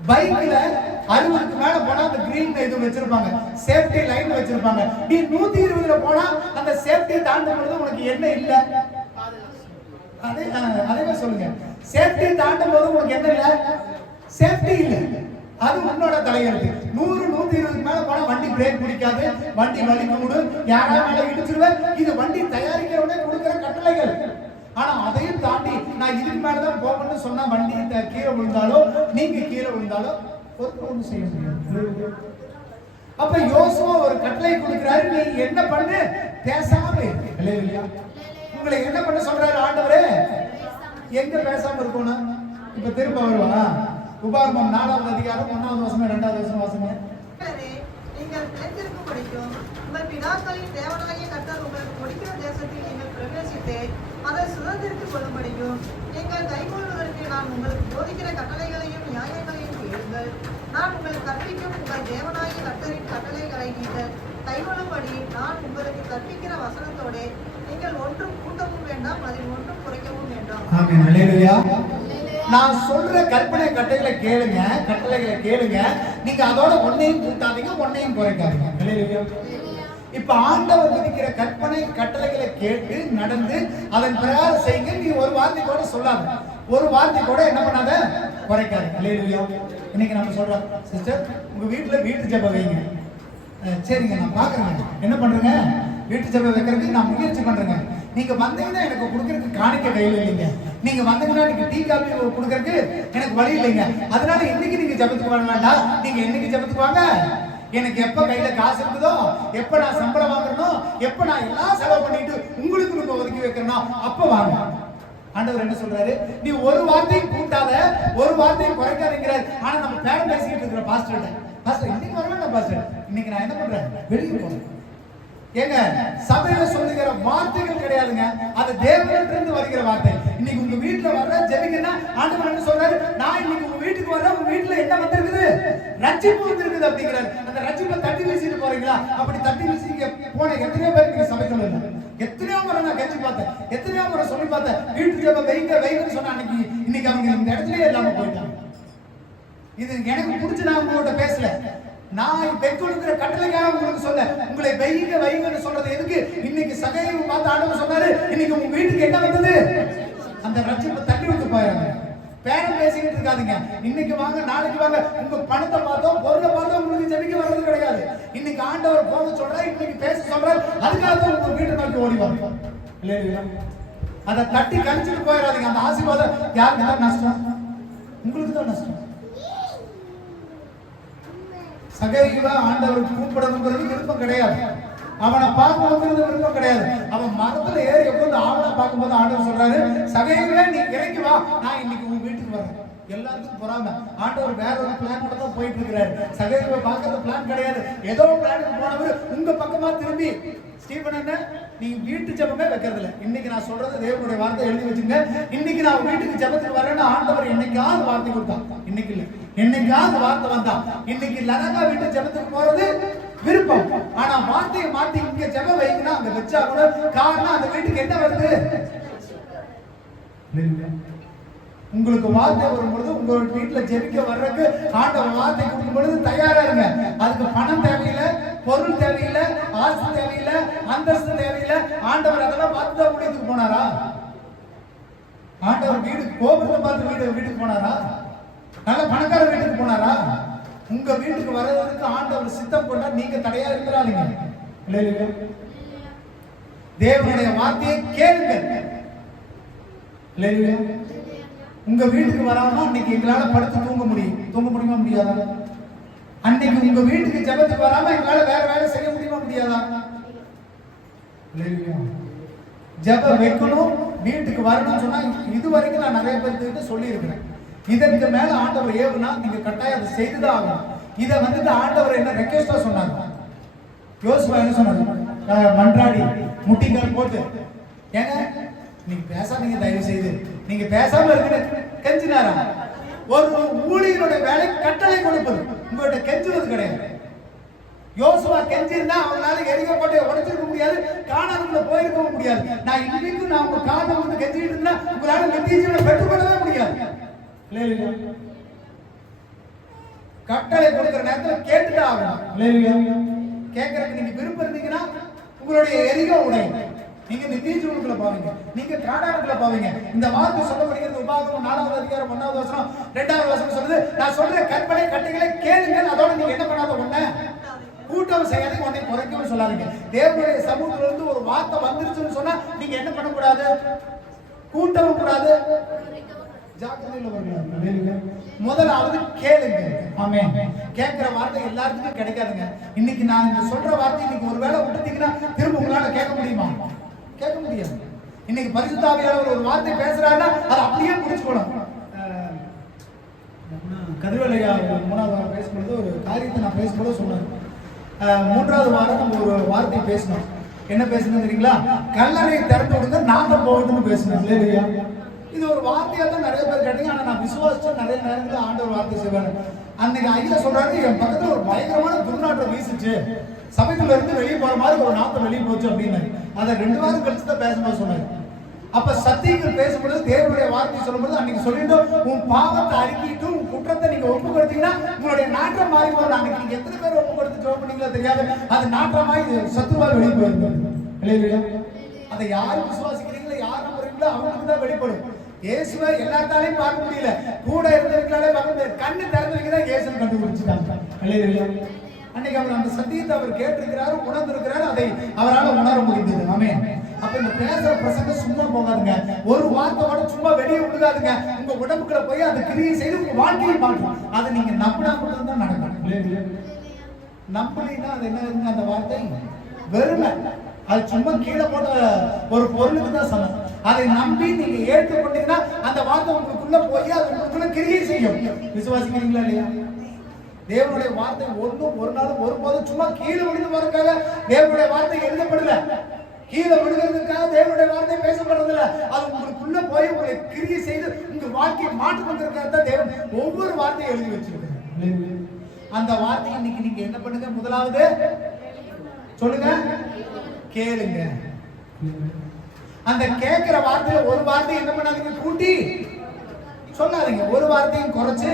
பைக்ல 60க்கு மேல போனா அந்த கிரீன் இது வச்சிருப்பாங்க, சேஃப்டி லைன் வச்சிருப்பாங்க. நீ 120ல போனா அந்த சேஃப்டி தாண்டும் பொழுது உனக்கு என்ன இல்ல? அதே சொல்லுங்க. சேஃப்டி தாண்டும் போது உனக்கு என்ன இல்ல? சேஃப்டி இல்ல. அது உன்னோட தலையெழுத்து. 100-120க்கு மேல போனா வண்டி பிரேக் பிடிக்காது, வண்டி வலிக்கு விடும், யாரா மேல இடிச்சிருவ. இது வண்டி தயாரிக்கிறவனே கொடுக்கிற கட்டளைகள். ஆனா அதையும் தாண்டி நான் இதுக்கு மேலதான் போகணும்னு சொன்னா வண்டி கீழே விழுந்தாலோ நீங்க கீழே விழுந்தாலோ ஒன்றும் செய்ய முடியாது. அப்ப யோசுவா ஒரு கட்டளை கொடுக்கிறாரு, நீ என்ன பண்ணு? பேசாம இல்லையா? உங்களை என்ன பண்ண சொல்றாரு ஆண்டவரே? எங்க பேசாம இருக்கணும்? இப்ப திரும்ப வருவா. உபாகமம் 4வது அதிகாரம் 1வது வசனம் 2வது வசனம் வாசிங்க. நீங்கள் தெரிந்திருக்கும் படிக்கும் உங்கள் பிதாக்களின் தேவனாகிய கர்த்தர் உங்களுக்கு கொடுக்கிற தேசத்தில் நீங்கள் பிரவேசித்து அதை சுதந்திரித்துக் கொள்ளும்படியும் நீங்கள் கைக்கொள்வதற்கு நான் உங்களுக்கு போதிக்கிற கட்டளைகளையும் நியாயங்களையும் கேளுங்கள். நான் உங்களுக்கு கற்பிக்கும் உங்கள் தேவனாகிய கர்த்தரின் கட்டளைகளை நீங்கள் கைக்கொள்ளும்படி நான் உங்களுக்கு கற்பிக்கிற வசனத்தோட நீங்கள் ஒன்றும் கூட்டவும் வேண்டாம், அதில் ஒன்றும் குறைக்கவும் வேண்டாம். ஆமென். அல்லேலூயா. நான் சொல்ற கற்பனை கட்டளைகளை கேளுங்க. நீங்க அதோட ஒன்னையும் கூட்டாதீங்க, ஒன்னையும் குறைக்காதீங்க. அல்லேலூயா. இப்ப ஆண்டவர் விதிக்கிற கற்பனை கட்டளைகளை கேட்டு நடந்து அதன் பிரகாரம் செய்யுங்க. நீ ஒரு வார்த்தை கூட சொல்லாத, ஒரு வார்த்தை கூட என்ன பண்ணாத, குறைக்காது. அல்லேலூயா. இன்னைக்கு நம்ம சொல்றோம், சிஸ்டர் உங்க வீட்டு ஜெபம் வைங்க. சரிங்க, நான் பாக்குறேன். என்ன பண்றேங்க? வீட்டு ஜெபம் வைக்கிறதுக்கு நான் முயற்சி பண்றேங்க. நீங்க வந்தீங்கன்னா எனக்கு கொடுக்கறதுக்கு காணிக்க கையில் இல்லைங்க. நீங்க வந்தீங்கன்னா நீங்க டீ காபி கொடுக்கறதுக்கு எனக்கு வழி இல்லைங்க. அதனால இன்னைக்கு நீங்க ஜெபத்துக்கு வர வேண்டாம். நீங்க என்னைக்கு ஜெபத்துக்கு வாங்க? எனக்கு எப்ப கையில காசு இருக்குதோ, எப்ப நான் சம்பளம் வாங்குறனோ, எப்ப நான் எல்லாம் செலவு பண்ணிட்டு உங்களுக்கு ஒதுக்கி வைக்கிறனோ அப்ப வாங்க. ஆண்டவர் என்ன சொல்றாரு? நீ ஒரு வார்த்தையும் கூட்டாத, ஒரு வார்த்தையும் குறைக்காதீங்கிறார். ஆனா நம்ம பேரம் பேசிக்கிட்டு இருக்கிற பாஸ்டர் இன்னைக்கு வரல. பாஸ்டர் இன்னைக்கு நான் என்ன பண்றேன்? வெளியே போறேன். ஏங்க சபையில சொல்லுகிற வார்த்தைகள் கிடையாதுங்க, அது தேவனிடமிருந்து வருகிற வார்த்தை. இன்னைக்கு உங்க வீட்டுல வர்ற ஜெபிங்கன்னா ஆண்டவர் என்ன சொல்றாரு? நான் இன்னைக்கு உங்க வீட்டுக்கு வர்றேன், உங்க வீட்டுல என்ன வந்திருக்குது? ரட்சிப்பு வந்திருக்குது அப்படிங்கிறாரு. அந்த ரட்சிப்பை தட்டி வீசிட்டு போறீங்களா? அப்படி தட்டி வீசிங்க போன எத்தனையோ பேர் நீங்க சபைக்குள்ள இல்லை. எத்தனையோ முறை நான் கட்சி பார்த்தேன், எத்தனையோ முறை சொல்லி பார்த்தேன். வீட்டு ஜெபம் வைங்கன்னு சொன்ன அன்னைக்கு இன்னைக்கு அவங்க இந்த இடத்துலயே இல்லாம போயிட்டாங்க. இது எனக்கு பிடிச்சு நான் உங்களோட பேசல. நான் பெற்றோடுக்கிற கட்டளைக்காக உங்களுக்கு சொல்ல, உங்களை வைங்கன்னு சொல்றது எதுக்கு? இன்னைக்கு சகையை பார்த்து ஆண்டவர் சொன்னாரு, இன்னைக்கு உங்க வீட்டுக்கு என்ன வந்தது? அந்த ரட்சிப்பை தள்ளி விட்டு போயிறாங்க. பேரம் பேசிக்கிட்டு இருக்காதீங்க. இன்னைக்கு வாங்க நாளைக்கு வாங்க, உங்க பணத்தை பார்த்தோம் பொருளை பார்த்தோம் உங்களுக்கு ஜெபிக்க வர்றது கிடையாது. இன்னைக்கு ஆண்டவர் போக சொல்றாரு, இன்னைக்கு பேச சொல்றாரு, அதுக்காக தான் உங்க வீட்டை நோக்கி ஓடி வாங்க. இல்லையா? அதை தட்டி கழிச்சுட்டு போயிடாதீங்க. அந்த ஆசீர்வாதம் யாருக்கு தான் நஷ்டம்? உங்களுக்கு தான் நஷ்டம். சகைவா ஆண்டவர் கூப்பிடணுங்கிறது விருப்பம் கிடையாது. அவனை பார்க்கணுங்கிறது விருப்பம் கிடையாது. அவன் மரத்துல ஏறி உட்கார்ந்து ஆவணா பார்க்கும்போது ஆண்டவர் சொல்றாரு, சகைவே நீ இறங்கி வா, நான் இன்னைக்கு உங்க வீட்டுக்கு வரேன். எல்லாத்துக்கும் பொறாம. ஆண்டவர் வேற ஒரு பிளான் தான் போயிட்டு இருக்கிறாரு. சகைவை பார்க்கறது பிளான் கிடையாது. ஏதோ பிளானுக்கு போனவர் உங்க பக்கமா திரும்பி, ஸ்டீபன் என்ன நீ வீட்டு ஜெபமே வைக்கிறது இல்லை. இன்னைக்கு நான் சொல்றது தேவனுடைய வார்த்தை எழுதி வச்சுங்க. இன்னைக்கு நான் வீட்டுக்கு ஜெபத்துக்கு வரேன்னு ஆண்டவர் என்னைக்காவது வார்த்தை கொடுத்தான். இன்னைக்கு இல்லை, என்னைக்காவது வார்த்தை வந்தா. இன்னைக்கு லதகா வீட்டு ஜெபத்துக்கு போறது விருப்பம். ஆனா வார்த்தையை மாத்தி இங்க ஜெபம் வைக்கனா அங்க வச்சா கூட காரணம் அந்த வீட்டுக்கு என்ன வருது? உங்களுக்கு வார்த்தை வரும்பொழுது உங்க வீட்டுல ஜெபிக்க வர்றதுக்கு ஆண்டவர் வார்த்தை கொடுக்கும் பொழுது தயாரா இருங்க. அதுக்கு பணம் தேவையில்லை, பொருள் தேவையில்லை, ஆசை தேவையில்லை, அந்தஸ்து தேவையில்லை. ஆண்டவர் அதெல்லாம் பார்த்து தான் வீட்டுக்கு போனாரா? ஆண்டவர் வீடு கோபுரத்தை பார்த்து வீட்டுக்கு போனாரா? நல்ல பணக்கார வீட்டுக்கு போனாரா? உங்க வீட்டுக்கு வர்றதுக்கு ஆண்டவர் சித்தம் கொண்டா நீங்க தடையா இருக்கிறாங்க. தேவனுடைய வார்த்தையை கேளுங்க. உங்க வீட்டுக்கு வராம இன்னைக்கு எங்களால படுத்து தூங்க முடியுமா முடியாதா? அன்னைக்கு உங்க வீட்டுக்கு ஜெபத்துக்கு வராம எங்களால வேற வேலை செய்ய முடியுமா முடியாதா? ஜெபம் வைக்கணும், வீட்டுக்கு வரணும்னு சொன்னா இது வரைக்கும் நான் நிறைய பேருக்கு சொல்லி இருக்கிறேன். இதற்கு மேல ஆண்டவர் ஏவுனா நீங்க கட்டாயம் அதை செய்துதான் ஆகணும். இதை வந்துட்டு ஆண்டவர் என்ன ரெக்வெஸ்டா சொன்னாங்க. யோசுவா என்ன சொன்னாங்க? மன்றாடி முட்டிக்கால் போட்டு, ஏங்க நீங்க பேசாதீங்க, தயவு செய்து நீங்க பேசாம இருக்கிற கெஞ்சினாரா? ஒரு ஊழியனுடைய வேலை கட்டளை கொடுப்பது, உங்கள்கிட்ட கெஞ்சுவது கிடையாது. யோசுவா கெஞ்சிருந்தா அவங்களால எரிக்க போட்டு உடைச்சிருக்க முடியாது, காணாதுக்குள்ள போயிருக்க முடியாது. நான் இன்னைக்கு நான் உங்க காரணம் வந்து கெஞ்சிட்டு இருந்தா உங்களால நித்தியஜீவனை பெற்றுக்கொள்ளவே முடியாது. கட்டளை கொடுக்கிற நேரத்துல கேட்டுதான் ஆகணும். கேட்கறதுக்கு நீங்க விருப்பம் இருந்தீங்கன்னா உங்களுடைய எரிக உடையும், நீங்க நித்திய ஜீவனுக்குள்ள போவீங்க, நீங்க காடானுக்குள்ள போவீங்க. இந்த வார்த்தை சொல்லப்படுகிறது உபாகமம் 4வது அதிகாரம் 1வது வசனம் 2வது வசனம் சொல்லுது, நான் சொல்ற கற்பனை கட்டைகளை கேளுங்க, அதோட நீங்க என்ன பண்ணாத ஒண்ணு கூட்டம் செய்யாதீங்க, உடனே குறைக்கவும் சொல்லாதீங்க. தேவனுடைய சமூகத்துல இருந்து ஒரு வார்த்தை வந்துருச்சுன்னு சொன்னா நீங்க என்ன பண்ணக்கூடாது? கூட்டவும் கூடாது, முதலாவது கேளுங்க. ஆமென். கேட்கிற வார்த்தை எல்லாருக்கும் கிடைக்காதுங்க. இன்னைக்கு நான் இந்த சொல்ற வார்த்தை இன்னைக்கு ஒருவேளை விட்டுட்டீங்கன்னா திரும்ப உங்களால கேட்க முடியுமா? கேட்க முடியாது. இன்னைக்கு பரிசுத்த ஆவியானவர் ஒரு வார்த்தை பேசுறாருன்னா அதை அப்படியே புடிச்சுக்கணும். கதிரவேலையா 3வது வாரம் பேசும்பொழுது ஒரு காரியத்தை நான் பேசும்போது சொன்னேன். 3வது வாரம் நம்ம ஒரு வார்த்தை பேசணும். என்ன பேசணும் தெரியுங்களா? கல்லறை திறந்து விடுங்க, நாங்க போகணும்னு பேசணும். இல்லையா? இது ஒரு வார்த்தையா தான் நிறைய பேர் கேட்டீங்க. ஆனா நான் விசுவாசிச்ச நிறைய நேரத்துல ஆண்டவர் வார்த்தை செய்வாரு. அன்னைக்கு ஐயா சொல்றாரு, என் பக்கத்துல ஒரு பயங்கரமான துர்நாற்றம் வீசுச்சு, சபைக்குள்ள இருந்து வெளியே போற மாதிரி ஒரு நாட்டம் வெளியே போச்சு அப்படின்னு. அதை 2 வாரம் கழிச்சு தான் பேசும்போது சொன்னாரு. அப்ப சத்தியங்கள் பேசும்போது தேவனுடைய வார்த்தை சொல்லும்போது அன்னைக்கு சொல்லிட்டு உன் பாவத்தை அறிக்கிட்டு உன் குற்றத்தை நீங்க ஒப்பு கொடுத்தீங்கன்னா உங்களுடைய நாற்றம் மாறி போகும். அன்னைக்கு நீங்க எத்தனை பேர் ஒப்பு கொடுத்து ஜோம் பண்ணீங்களோ தெரியாது, அது நாற்றமாய் சத்துருவாய் வெளியே போயிருந்தது. அதை யார் விசுவாசிக்கிறீங்களோ யார் நம்புறீங்களோ அவங்களுக்கு தான் வெளிப்படும். இயேசுவை எல்லாத்தாலையும் பார்க்க முடியல, கூட இருந்தவங்களாலே பார்க்க முடியல. கண்ணு திறந்தவங்க தான் இயேசுவை கண்டுபிடிச்சிட்டாங்க. அன்னைக்கு அவர் அந்த சத்தியத்தை அவர் கேட்டிருக்கிறாரு, உணர்ந்திருக்கிறாரு, அதை அவரால் உணர முடிந்தது. ஆமென். அப்ப இந்த பேசுற பிரசங்கம் சும்மா போகாதுங்க. ஒரு வார்த்தையோட சும்மா வெளியே விழுகாதுங்க. உங்க உடம்புக்குள்ள போய் அந்த கிரியை செய்து உங்க வாழ்க்கையை மாற்றும். அதை நீங்க நம்பினா மட்டும் தான் நடக்கும். நம்பலைன்னா அது என்ன? அந்த வார்த்தை வெறுமை, அது சும்மா கீழே போட்ட ஒரு பொருளுக்கு தான் சமம். அதை நம்பி நீங்க ஏற்றுக்கொண்டீங்கன்னா அந்த வார்த்தை உங்களுக்குள்ள போய் அது உங்களுக்குள்ள கிரியை செய்யும். விசுவாசிக்கிறீங்களா இல்லையா? தேவனுடைய வார்த்தை ஒன்றும் ஒரு நாளும் ஒருபோதும் சும்மா கீழே விழுந்து போறதுக்காக தேவனுடைய வார்த்தை எழுதப்படல. கீழே விழுகிறதுக்காக தேவனுடைய வார்த்தை பேசப்படுறதில்ல. அது உங்களுக்குள்ள போய் உங்களை கிரியை செய்து உங்க வாழ்க்கையை மாற்றுவதற்காக தான் தேவன் ஒவ்வொரு வார்த்தையும் எழுதி வச்சிருக்காரு. அந்த வார்த்தையை இன்னைக்கு நீங்க என்ன பண்ணுங்க? முதலாவது சொல்லுங்க, கேளுங்க. அந்த கேட்கிற வார்த்தையில ஒரு வார்த்தை என்ன பண்ணாதீங்க, கூட்டி சொல்லாதீங்க. ஒரு வார்த்தையும் குறைச்சு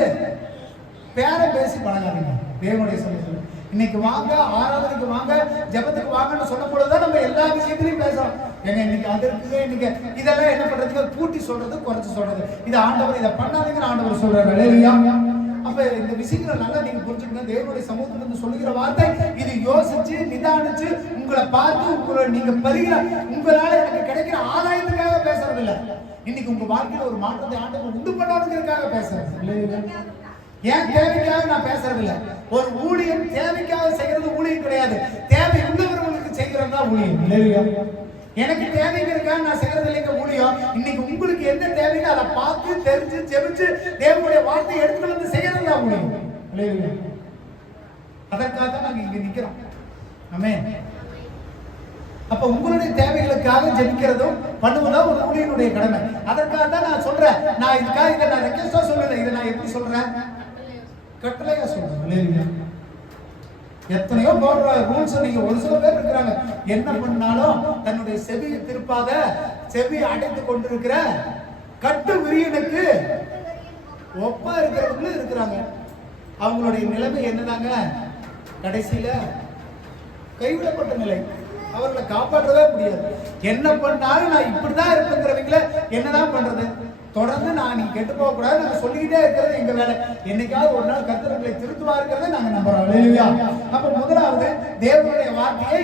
பேர பேசி பழகாதீங்க. தேவனுடைய சமூகத்தில் இன்னைக்கு வாங்க, ஆராதனைக்கு வாங்க, ஜெபத்துக்கு வாங்கன்னு சொன்ன பொழுதுதான் நம்ம எல்லா விஷயத்திலையும் பேசுறோம். ஏங்க இன்னைக்கு அது இருக்குது, இன்னைக்கு இதெல்லாம் என்ன பண்றதுக்கு கூட்டி சொல்றது, குறைச்சு சொல்றது. இது ஆண்டவர் இதை பண்ணாதீங்கன்னு ஆண்டவர் சொல்றாரு. அல்லேலூயா. அப்ப இந்த விஷயங்களை நல்லா நீங்க புரிஞ்சுக்கணும். தேவனுடைய சமூகத்துல இருந்து சொல்லுகிற வார்த்தை இது யோசிச்சு நிதானிச்சு உங்களை பார்த்து உங்களை நீங்க பெறுகிற உங்களால எனக்கு கிடைக்கிற ஆதாயத்துக்காக பேசுறது இல்ல. இன்னைக்கு உங்க வாழ்க்கையில ஒரு மாற்றத்தை ஆண்டவர் உண்டு பண்ணணுங்கிறதுக்காக பேசுறது. ஏன் தேவைக்காக நான் பேசுறது இல்ல. ஒரு ஊழியம் தேவைக்காக செய்யறது ஊழியம் கிடையாது, தேவை உள்ளவர்களுக்கு செய்கிறது தான் ஊழியம். எனக்கு தேவைங்கிறதுக்காக நான் செய்யறது இல்லைங்க ஊழியம். இன்னைக்கு உங்களுக்கு என்ன தேவைன்னு அதை பார்த்து தெரிஞ்சு ஜெபிச்சு தேவனுடைய வார்த்தையை எடுத்துட்டு வந்து செய்யறது தான் ஊழியம். அதற்காக தான் நாங்க இங்க நிக்கிறோம். ஆமென். அப்ப உங்களுடைய தேவைகளுக்காக ஜெபிக்கிறதும் பண்ணுவதும் ஒரு ஊழியனுடைய கடமை. அதற்காக தான் நான் சொல்றேன். நான் இதுக்காக இதை நான் ரெக்வெஸ்டா சொல்லல, இதை நான் எப்படி சொல்றேன், கட்டளையா சொல்றேன். எத்தனையோ போடுற ரூல்ஸ் நீங்க ஒரு சில பேர் இருக்கிறாங்க, என்ன பண்ணாலும் தன்னுடைய செவியை திருப்பாத செவியை அடைத்து கொண்டிருக்கிற கட்டு விரியனுக்கு ஒப்பா இருக்கிறவங்களும் இருக்கிறாங்க. அவங்களுடைய நிலைமை என்னதாங்க, கடைசியில கைவிடப்பட்ட நிலை. அவர்களை காப்பாற்றவே முடியாது. என்ன பண்ணாலும் நான் இப்படிதான் இருப்பேங்கிறவங்கள என்னதான் பண்றது? தொடர்ந்து நீ கெட்டு போக கூடாது, நாங்க சொல்லிக்கிட்டே இருக்கிறது எங்க வேலை. என்னைக்காவது ஒரு நாள் கர்த்தர்களை திருத்துவாருங்கிறத நாங்க நம்புறோம். அல்லேலூயா. அப்ப முதலாவது தேவனுடைய வார்த்தையை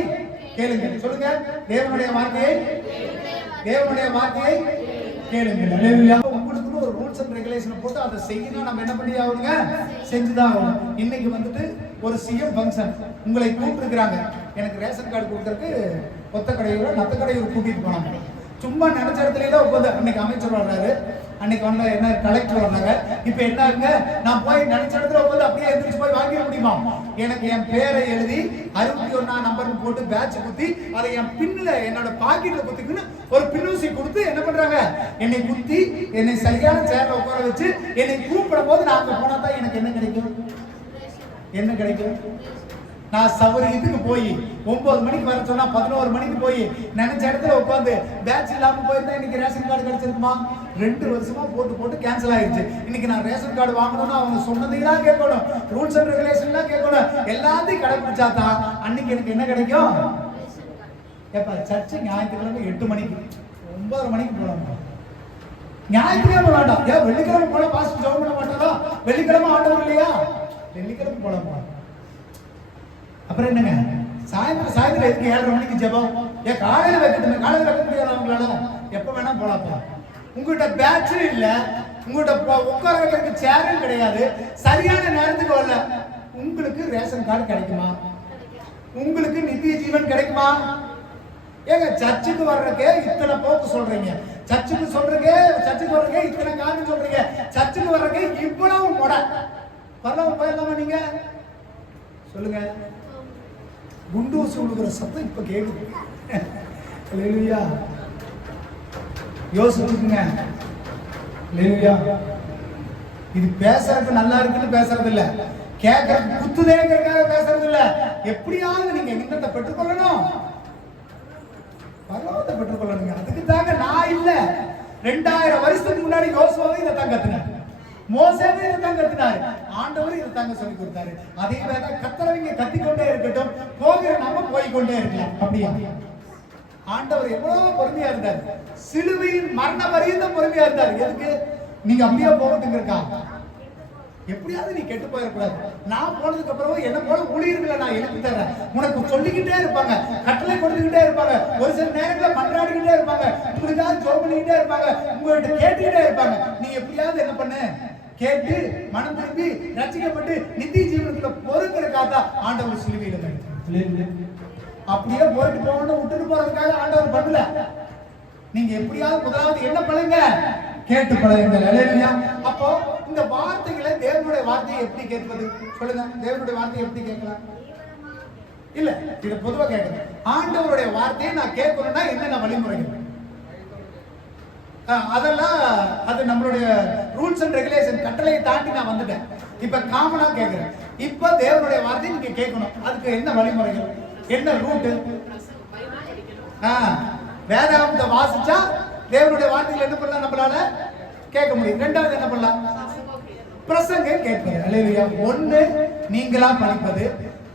கேளுங்க. சொல்லுங்க, தேவனுடைய வார்த்தையை கேளுங்க. அல்லேலூயா. உங்களுக்கு ஒரு ரூல்ஸ் அண்ட் ரெகுலேஷன் போட்டு அதை செய்யணும். நம்ம என்ன பண்ணி ஆகணுங்க, செஞ்சுதான் ஆகணும். இன்னைக்கு வந்துட்டு ஒரு சிஎம் ஃபங்க்ஷன் உங்களை கூப்பிட்டுருக்காங்க. எனக்கு ரேஷன் கார்டு கொடுக்கறதுக்கு கொத்த கடையூர் நத்த கடையூர் கூட்டிட்டு போனாங்க. சும்மா நினைச்ச இடத்துல உட்காந்து அன்னைக்கு அமைச்சர் வர்றாரு, அன்னைக்கு வந்து என்ன கலெக்டர் வர்றாங்க. இப்ப என்னங்க, நான் போய் நினைச்ச இடத்துல உட்காந்து அப்படியே எந்திரிச்சு போய் வாங்கிட முடியுமா? எனக்கு என் பேரை எழுதி 61 நம்பர்னு போட்டு பேட்ச் குத்தி அதை என் பின்னுல என்னோட பாக்கெட்ல குத்திக்கின்னு ஒரு பின்னூசி கொடுத்து என்ன பண்றாங்க, என்னை குத்தி என்னை சரியான சேர்ல உட்கார வச்சு என்னை கூப்பிடும் போது நான் அங்க போனா தான் எனக்கு என்ன கிடைக்கும்? என்ன கிடைக்கும்? நான் சவரி இதுக்கு போய் 9 மணிக்கு வர சொன்னா 11 மணிக்கு போய் நினைச்ச இடத்துல உட்காந்து பேட்ச் இல்லாம போயிருந்தா இன்னைக்கு ரேஷன் கார்டு கிடைச்சிருக்குமா? 2 வருஷமா போட்டு கேன்சல் ஆயிடுச்சு. இன்னைக்கு நான் ரேஷன் கார்டு வாங்கணும்னா அவங்க சொன்னதையெல்லாம் கேட்கணும், ரூல்ஸ் அண்ட் ரெகுலேஷன்லாம் கேட்கணும், எல்லாத்தையும் கடைபிடிச்சா தான் அன்னைக்கு எனக்கு என்ன கிடைக்கும்? ஏப்பா சர்ச்சு ஞாயிற்றுக்கிழமை 8 மணிக்கு 9 மணிக்கு போகலாம். ஞாயிற்றுக்கிழமை வேண்டாம், ஏன் வெள்ளிக்கிழமை போல பாஸ்ட் ஜெபம் பண்ண மாட்டாரா? வெள்ளிக்கிழமை ஆண்டவர் இல்லையா? வெள்ளிக்கிழமை போலாமா? அப்புறம் என்னங்க, சாயந்தரம் எதுக்கு 7:30 மணிக்கு ஜெபம்? ஏன் காலையில வைக்கட்டுமே? காலையில வைக்க முடியாது அவங்களால, எப்ப வேணா போலாப்பா. உங்ககிட்ட பேட்சும் இல்ல, உங்ககிட்ட உட்கார வைக்கிறதுக்கு சேரும் கிடையாது, சரியான நேரத்துக்கு வரல. உங்களுக்கு ரேஷன் கார்டு கிடைக்குமா? உங்களுக்கு நித்திய ஜீவன் கிடைக்குமா? ஏங்க சர்ச்சுக்கு வர்றதுக்கே இத்தனை போக்கு சொல்றீங்க, சர்ச்சுக்கு வர்றதுக்கே இத்தனை காரணம் சொல்றீங்க, சர்ச்சுக்கு வர்றதுக்கே இவ்வளவு முட பரவாயில்ல போயிடலாமா? நீங்க சொல்லுங்க. குண்டூசி விழுகிற சத்தம் இப்ப கேக்குது. அல்லேலூயா. யோசிச்சுக்குங்க. அல்லேலூயா. இது பேசுறதுக்கு நல்லா இருக்குன்னு பேசுறது இல்ல, கேட்கறது குத்துதேங்கிறதுக்காக பேசுறது இல்ல. எப்படியாவது நீங்க இன்னத்தை பெற்றுக்கொள்ளணும், பரவாயில்ல பெற்றுக்கொள்ளணுங்க. அதுக்கு தாங்க நான் இல்ல, 2000 வருஷத்துக்கு முன்னாடி யோசுவாவை இதை தான் கத்துனார், மோசேவே இதை தான் கத்துனாரு, ஆண்டவர் இதை தாங்க சொல்லி கொடுத்தாரு. அதே வேலை கத்துறவங்க கத்திக்கொண்டே இருக்கட்டும், போகிற நம்ம போய்கொண்டே இருக்கலாம். அப்படியா? ஆண்டவர் எவ்வளவு பொறுமையா இருந்தார், சிலுவையின் மரண வரையும் பொறுமையா இருந்தார். எதுக்கு? நீங்க அப்படியே போகட்டுங்கிறக்கா? எப்படியாவது நீ கெட்டு போயிடக்கூடாது. நான் போனதுக்கு அப்புறம் என்ன போல ஊழியர்களை நான் எழுப்பி தர்றேன், உனக்கு சொல்லிக்கிட்டே இருப்பாங்க, கட்டளை கொடுத்துக்கிட்டே இருப்பாங்க, ஒரு சில நேரங்களில் மன்றாடிக்கிட்டே இருப்பாங்க, உங்களுக்காக ஜெபம் பண்ணிக்கிட்டே இருப்பாங்க, உங்கள்கிட்ட கேட்டுக்கிட்டே இருப்பாங்க. நீ எப்படியாவது என்ன பண்ணு, கேட்டு மனம் திரும்பி ரட்சிக்கப்பட்டு நித்திய ஜீவனத்துல பொறுக்கிறதுக்காக ஆண்டவர் சிலுவையில மரித்தார். அப்படியே போயிட்டு போகணும் விட்டுட்டு போறதுக்காக ஆண்டவர் பண்ணல. நீங்க எப்படியாவது முதலாவது என்ன பண்ணுங்க, கேட்டு பழகுங்கள். அல்லேலூயா. அப்போ இந்த வார்த்தைகளை, தேவனுடைய வார்த்தையை எப்படி கேட்பது? சொல்லுங்க, தேவனுடைய வார்த்தையை எப்படி கேட்கலாம்? இல்ல, இத பொதுவா கேட்கணும். ஆண்டவருடைய வார்த்தையை நான் கேட்கணும்னா என்னென்ன வழிமுறைகள்? அதெல்லாம் அது நம்மளுடைய ரூல்ஸ் அண்ட் ரெகுலேஷன் கட்டளையை தாண்டி நான் வந்துட்டேன். இப்ப காமனா கேட்கிறேன். இப்ப தேவனுடைய வார்த்தையை நீங்க கேட்கணும், அதுக்கு என்ன வழிமுறைகள், என்ன ரூட்? வேதாகமத்தை வாசிச்சா தேவனுடைய வார்த்தைகள் என்ன பண்ணலாம், நம்மளால கேட்க முடியும். ரெண்டாவது என்ன பண்ணலாம்? பிரசங்கம் கேட்பது. அல்லேலூயா. ஒண்ணு நீங்களா படிப்பது,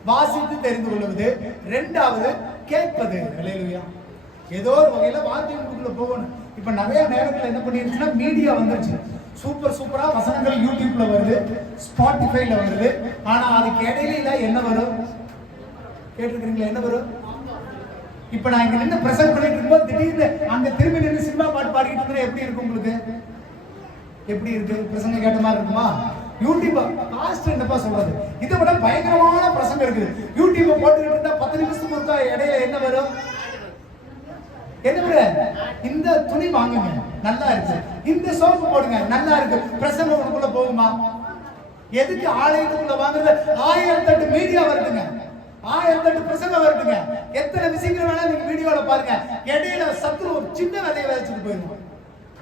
வாசித்து தெரிந்து கொள்வது, இரண்டாவது கேட்பது. ஹல்லேலூயா. ஏதோ ஒரு வகையில வார்த்தைகளுக்குள்ள போகணும். இப்ப நிறைய நேரத்துல என்ன பண்ணிருச்சுன்னா மீடியா வந்துருச்சு. சூப்பரா வசனங்கள் யூடியூப்ல வருது, ஸ்பாட்டிஃபைல வருது. ஆனா அதுக்கு இடையில என்ன வரும் கேட்டிருக்கீங்களா? என்ன வரும்? இப்ப நான் இங்க நின்று பிரசங்கம் பண்ணிட்டு இருக்கும்போது திடீர்னு அங்க திரும்பி நின்று சினிமா பாட்டு பாடிக்கிட்டு இருந்தா எப்படி இருக்கும் உங்களுக்கு? எப்படி இருக்கு? பிரசங்கம் கேட்ட மாதிரி இருக்குமா? யூடியூப் பாஸ்டர் என்னப்பா சொல்றது? இதை விட பயங்கரமான பிரசங்கம் இருக்குது. யூடியூப் போட்டுக்கிட்டு இருந்தா 10 நிமிஷத்துக்கு ஒருக்கா இடையில என்ன வரும்? என்ன வரும்? இந்த துணி வாங்குங்க, நல்லா இருக்கு. இந்த சோப்பு போடுங்க, நல்லா இருக்கு. பிரசங்கம் உங்களுக்குள்ள போகுமா? எதுக்கு ஆலயத்துக்குள்ள வாங்குறது? 1008 மீடியா வருதுங்க, 1008 பிரசங்கம் வருதுங்க. எத்தனை விஷயங்கள் வேணா நீங்க வீடியோல பாருங்க. இடையில சத்துரு ஒரு சின்ன விதையை வச்சுட்டு போயிருவோம்.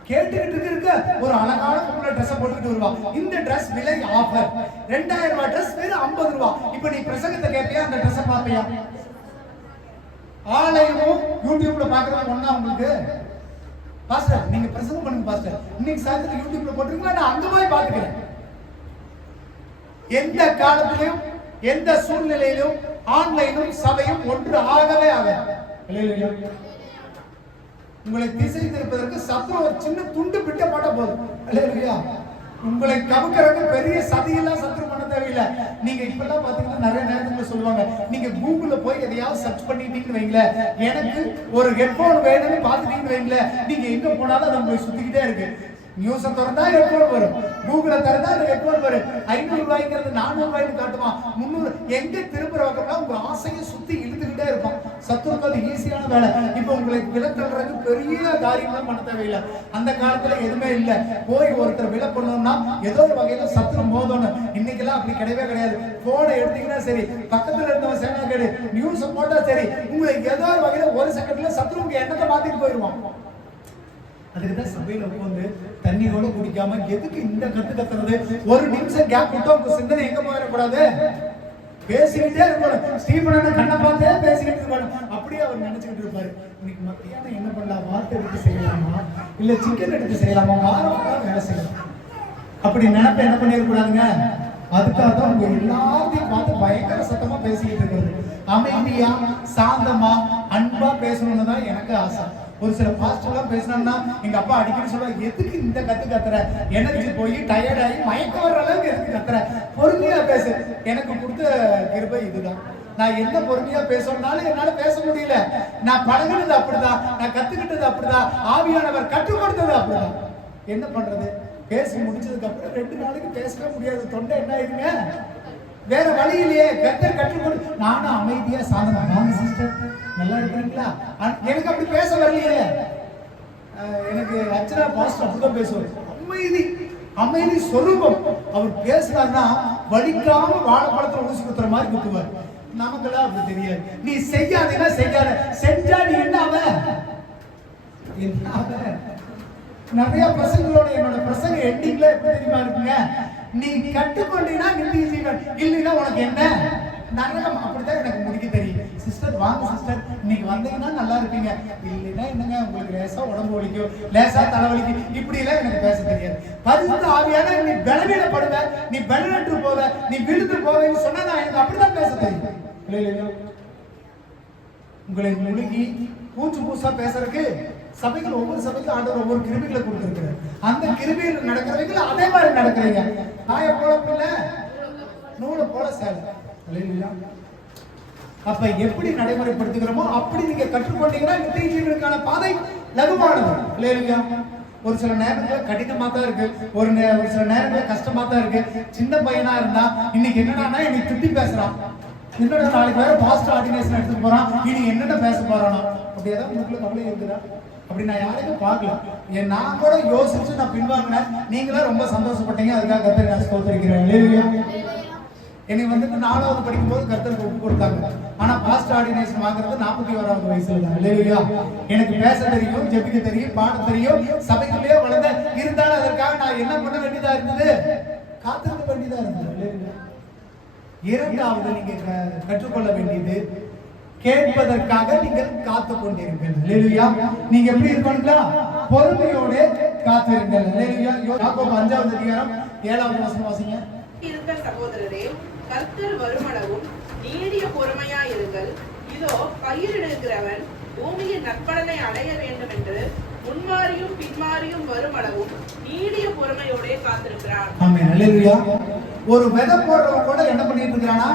கேட்டுக்கிட்டு இருக்க ஒரு அழகான பொண்ணு ட்ரெஸ் போட்டுக்கிட்டு வருவா. இந்த ட்ரெஸ் விலை ஆஃபர், 2000 ரூபாய் ட்ரெஸ் வெறும் 50 ரூபாய். இப்ப நீ பிரசங்கத்தை கேட்பியா? அந்த ட்ரெஸ் பாப்பியா? ஆலயமும் யூடியூப்ல பாக்குறது ஒண்ணா உங்களுக்கு? பாஸ்டர் நீங்க பிரசங்கம் பண்ணுங்க பாஸ்டர், இன்னைக்கு சாயந்தரம் யூடியூப்ல போட்டுருங்களா? நான் அங்க போய் பாத்துக்கிறேன். எந்த காலத்திலும் எந்த சூழ்நிலையிலும் ஆன்லைனும் சபையும் ஒன்று ஆகவே ஆகாது. உங்களை திசை திருப்பதற்கு சத்துரு ஒரு சின்ன துண்டு பிட்ட போட்டா போதும். அல்லேலூயா. உங்களை கவுக்கறதுக்கு பெரிய சதியெல்லாம் சத்துரு பண்ண தேவையில்லை. நீங்க இப்பெல்லாம் பாத்தீங்கன்னா நிறைய நேரத்துல சொல்லுவாங்க, நீங்க கூகுள்ல போய் எதையாவது சர்ச் பண்ணிட்டீங்கன்னு வைங்களேன், எனக்கு ஒரு ஹெட்போன் வேணும்னு பாத்துட்டீங்கன்னு வைங்களேன், நீங்க எங்க போனாலும் அது உங்களை சுத்திக்கிட்டே இருக்கு. நியூஸ திறந்தா ஹெட்போன் வரும், கூகுள திறந்தா அந்த ஹெட்போன் வரும். 500 ரூபாய்ங்கிறது 400 ரூபாய்க்கு காட்டுவான், 300. எங்க திரும்புற பக்கம்னா உங்க ஆசையை சுத்தி இழுத்துக்கிட்டே இருப்பான். சத்துருக்கு அது ஈஸியான வேலை. இப்ப உங்களுக்கு விலத்தல்றதுக்கு பெரிய காரியம்லாம் பண்ண தேவையில்லை. அந்த காலத்துல எதுவுமே இல்லை. போய் ஒருத்தர் விலை பண்ணணும்னா ஏதோ ஒரு வகையில சத்துரு மோதணும். இன்னைக்கெல்லாம் அப்படி கிடையவே கிடையாது. போனை எடுத்தீங்கன்னா சரி, பக்கத்துல இருந்தவன் சேனா கேடு நியூஸ் போட்டா சரி, உங்களுக்கு ஏதோ ஒரு வகையில ஒரு செகண்ட்ல சத்துரு உங்க எண்ணத்தை மாத்திட்டு போயிருவான். அதுக்குதான் சபையில உட்காந்து தண்ணியோட குடிக்காம எதுக்கு இந்த கத்துறது? ஒரு நிமிஷம் கேப் விட்டா உங்க சிந்தனை எங்க போயிடக்கூடாது, பேசிக்கிட்டே இருக்கணும். ஸ்டீபன் கண்ணை பார்த்தே பேசிக்கிட்டு இருக்கணும். அப்படியே அவர் நினைச்சுக்கிட்டு இருப்பாரு, இன்னைக்கு மத்தியானம் என்ன பண்ணலாம், வார்த்தை எடுத்து செய்யலாமா இல்ல சிக்கன் எடுத்து செய்யலாமா, வாரம் வேலை செய்யலாம். அப்படி நினைப்ப என்ன பண்ணிடக்கூடாதுங்க. அதுக்காக தான் உங்க எல்லாத்தையும் பார்த்து பயங்கர சத்தமா பேசிக்கிட்டு இருக்கிறது. அமைதியா சாந்தமா அன்பா பேசணும்னு தான் எனக்கு ஆசை. ஒரு சில பாஸ்டர்லாம் பேசினோம்னா எங்க அப்பா அடிக்கடி சொல்லுவாங்க, எதுக்கு இந்த கத்துற, எனர்ஜி போய் டயர்ட் ஆகி மயக்க வர்ற அளவுக்கு எதுக்கு கத்துற, பொறுமையா பேசு. எனக்கு கொடுத்த கிருபை இதுதான். நான் என்ன பொறுமையா பேசணும்னாலும் என்னால பேச முடியல. நான் பழகினது அப்படிதான், நான் கத்துக்கிட்டது அப்படிதான், ஆவியானவர் கற்றுக் கொடுத்தது அப்படிதான். என்ன பண்றது? பேசி முடிச்சதுக்கு அப்புறம் 2 நாளைக்கு பேசவே முடியாது. தொண்டை என்ன ஆயிடுங்க, வேற வழியிலேயே கத்தர் கற்றுக் கொடு. நானும் அமைதியா சாந்தமா, சிஸ்டர் நல்லா இருக்கிறீங்களா, எனக்கு அப்படி பேச வரலையே. எனக்கு அச்சரா பாஸ்டர் அப்படிதான் பேசுவார். அமைதி சொரூபம். அவர் பேசுறாருன்னா வலிக்காம வாழைப்பழத்துல ஊசி குத்துற மாதிரி குத்துவார். நமக்கெல்லாம் அப்படி தெரியாது. நீ செய்யாதீங்கன்னா செய்யாத, செஞ்சா நீ என்ன அவ நிறைய பிரசங்களோட என்னோட பிரசங்க எண்டிங்ல எப்படி தெரியுமா இருக்குங்க, நீ கட்டுக்கொண்டீங்கன்னா நித்திய ஜீவன், இல்லைன்னா உனக்கு என்ன நரகம். அப்படித்தான் எனக்கு முடிக்க தெரியும். சிஸ்டர் வாங்க சிஸ்டர், இன்னைக்கு வந்தீங்கன்னா நல்லா இருப்பீங்க, இல்லைன்னா என்னங்க உங்களுக்கு லேசா உடம்பு வலிக்கும், லேசா தலைவலிக்கும், இப்படி எல்லாம் எனக்கு பேச தெரியாது. பரிசுத்த ஆவியான நீ பலவீனப்படுவ, நீ பலனற்று போவ, நீ விழுந்து போவேன்னு சொன்னா நான் எனக்கு அப்படிதான் பேச தெரியும். உங்களை முழுகி பூச்சு பூசா பேசுறதுக்கு சபைகள் ஒவ்வொரு சபைக்கும் ஆண்டவர் ஒவ்வொரு கிருபைகளை கொடுத்திருக்கிறார். அந்த கிருபைகள் நடக்கிறவங்க அதே மாதிரி நடக்கிறீங்க. தாயை போல பிள்ளை, நூலை போல சேலை. அப்ப எப்படி நடைமுறைப்படுத்துகிறோமோ அப்படி நீங்க கற்றுக்கொண்டீங்கன்னா நித்திய ஜீவனுக்கான பாதை லகுவானது. இல்லையா? ஒரு சில நேரத்துல கடினமா தான் இருக்கு, ஒரு சில நேரத்துல கஷ்டமா தான் இருக்கு. சின்ன பையனா இருந்தா இன்னைக்கு என்னன்னா இன்னைக்கு திட்டி பேசுறான், என்னோட நாளைக்கு வேற பாஸ்ட் ஆர்டினேஷன் எடுத்துட்டு போறான், இனி என்னென்ன பேச போறானோ. அப்படி ஏதாவது உங்களுக்குள்ள கவலை இருக்குதா? அப்படி நான் யாரையும் பார்க்கல. நான் கூட யோசிச்சு நான் பின்வாங்கினேன். நீங்களே ரொம்ப சந்தோஷப்பட்டீங்க, அதுக்காக கர்த்தரை நான் ஸ்தோத்திரிக்கிறேன். இல்லையா? என்னை வந்துட்டு 4வது படிக்கும் போது கர்த்தருக்கு ஒப்பு கொடுத்தாங்க. ஆனா பாஸ்ட் ஆர்டினேஷன் வாங்குறது 41வது வயசுல தான். இல்லையா? எனக்கு பேச தெரியும், ஜெபிக்க தெரியும், பாட தெரியும், சபைக்குள்ளேயே வளர்ந்த. இருந்தாலும் அதற்காக நான் என்ன பண்ண வேண்டியதா இருந்தது, காத்திருக்க வேண்டியதா இருந்தது. இரண்டாவது நீங்க கற்றுக்கொள்ள வேண்டியது, கேட்பதற்காக நீங்கள் காத்து கொண்டிருங்கள். அல்லேலூயா. நீங்க எப்படி இருக்கணுங்களா, பொறுமையோட காத்திருங்கள். அல்லேலூயா. யாக்கோபு 5வது அதிகாரம் 7வது வசனம் வாசிங்க. இருக்க சகோதரரே, கர்த்தர் வருமளவும் நீடிய பொறுமையாயிருங்கள். இதோ பயிரிடுகிறவன் பூமியின் நற்பலனை அடைய வேண்டும் என்று முன்மாறியும் பின்மாறியும் வரும் அளவும் நீடிய பொறுமையோட காத்திருக்கிறான். ஆமென். அல்லேலூயா. ஒரு விதை போடுறவன் கூட என்ன பண்ணிட்டு இருக்கிறானா?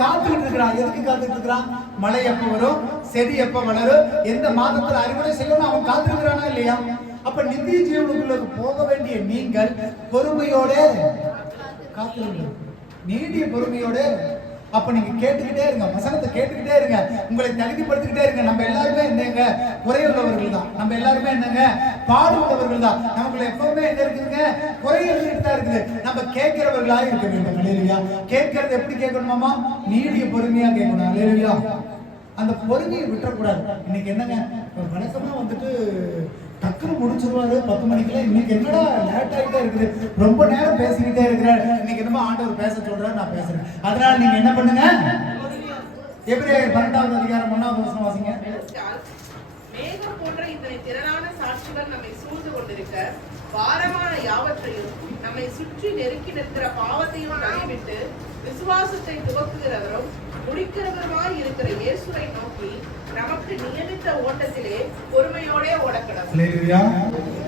காத்துக்கிட்டு இருக்கிறான். எதுக்கு காத்துக்கிட்டு இருக்கிறான்? மழை எப்ப வரும், செடி எப்ப வளரும், எந்த மாதத்துல அறுவடை செய்யணும், அவன் காத்திருக்கிறானா இல்லையா? அப்ப நித்திய ஜீவனுக்குள்ள போக வேண்டிய நீங்கள் பொறுமையோட காத்திருங்க. நீடிய பொறுமையோட. அப்ப நீங்க கேட்டுக்கிட்டே இருங்க, வசனத்தை கேட்டுக்கிட்டே இருங்க, உங்களை தகுதிப்படுத்திக்கிட்டே இருங்க. நம்ம எல்லாருமே என்னங்க குறையுள்ளவர்கள் தான். நம்ம எல்லாருமே என்னங்க பாடுள்ளவர்கள் தான். நமக்குள்ள எப்பவுமே என்ன இருக்குதுங்க? குறை இருந்துட்டு தான் இருக்குது. நம்ம கேட்கிறவர்களா இருக்க வேண்டும். அல்லேலூயா. கேட்கறது எப்படி கேட்கணுமாமா? நீடிய பொறுமையா கேட்கணும். அல்லேலூயா. அந்த பொறுமையை விட்டுறக்கூடாது. இன்னைக்கு என்னங்க வழக்கமா வந்துட்டு டக்குனு முடிச்சிருவாரு 10 மணிக்குள்ள. இன்னைக்கு என்னடா லேட் ஆகிட்டே இருக்குது, ரொம்ப நேரம் பேசிக்கிட்டே இருக்கிறார். இன்னைக்கு என்னமோ ஆண்டவர் பேச சொல்றாரு, நான் பேசுறேன். அதனால நீங்க என்ன பண்ணுங்க? எபிரேயர் 12வது அதிகாரம் 1வது வசனம் வாசிங்க. மேகம் போன்ற இத்தனை திரளான சாட்சிகள் நம்மை சூழ்ந்து கொண்டிருக்க, பாரமான யாவற்றையும் நம்மை சுற்றி நெருக்கி நிற்கிற பாவத்தையும் தள்ளிவிட்டு விசுவாசத்தை துவக்குகிறவரும் முடிக்கிறவருமாய் இருக்கிற இயேசுவை நோக்கி நமக்கு நியமித்த ஓட்டத்திலே பொறுமையோட ஓடக்கணும்.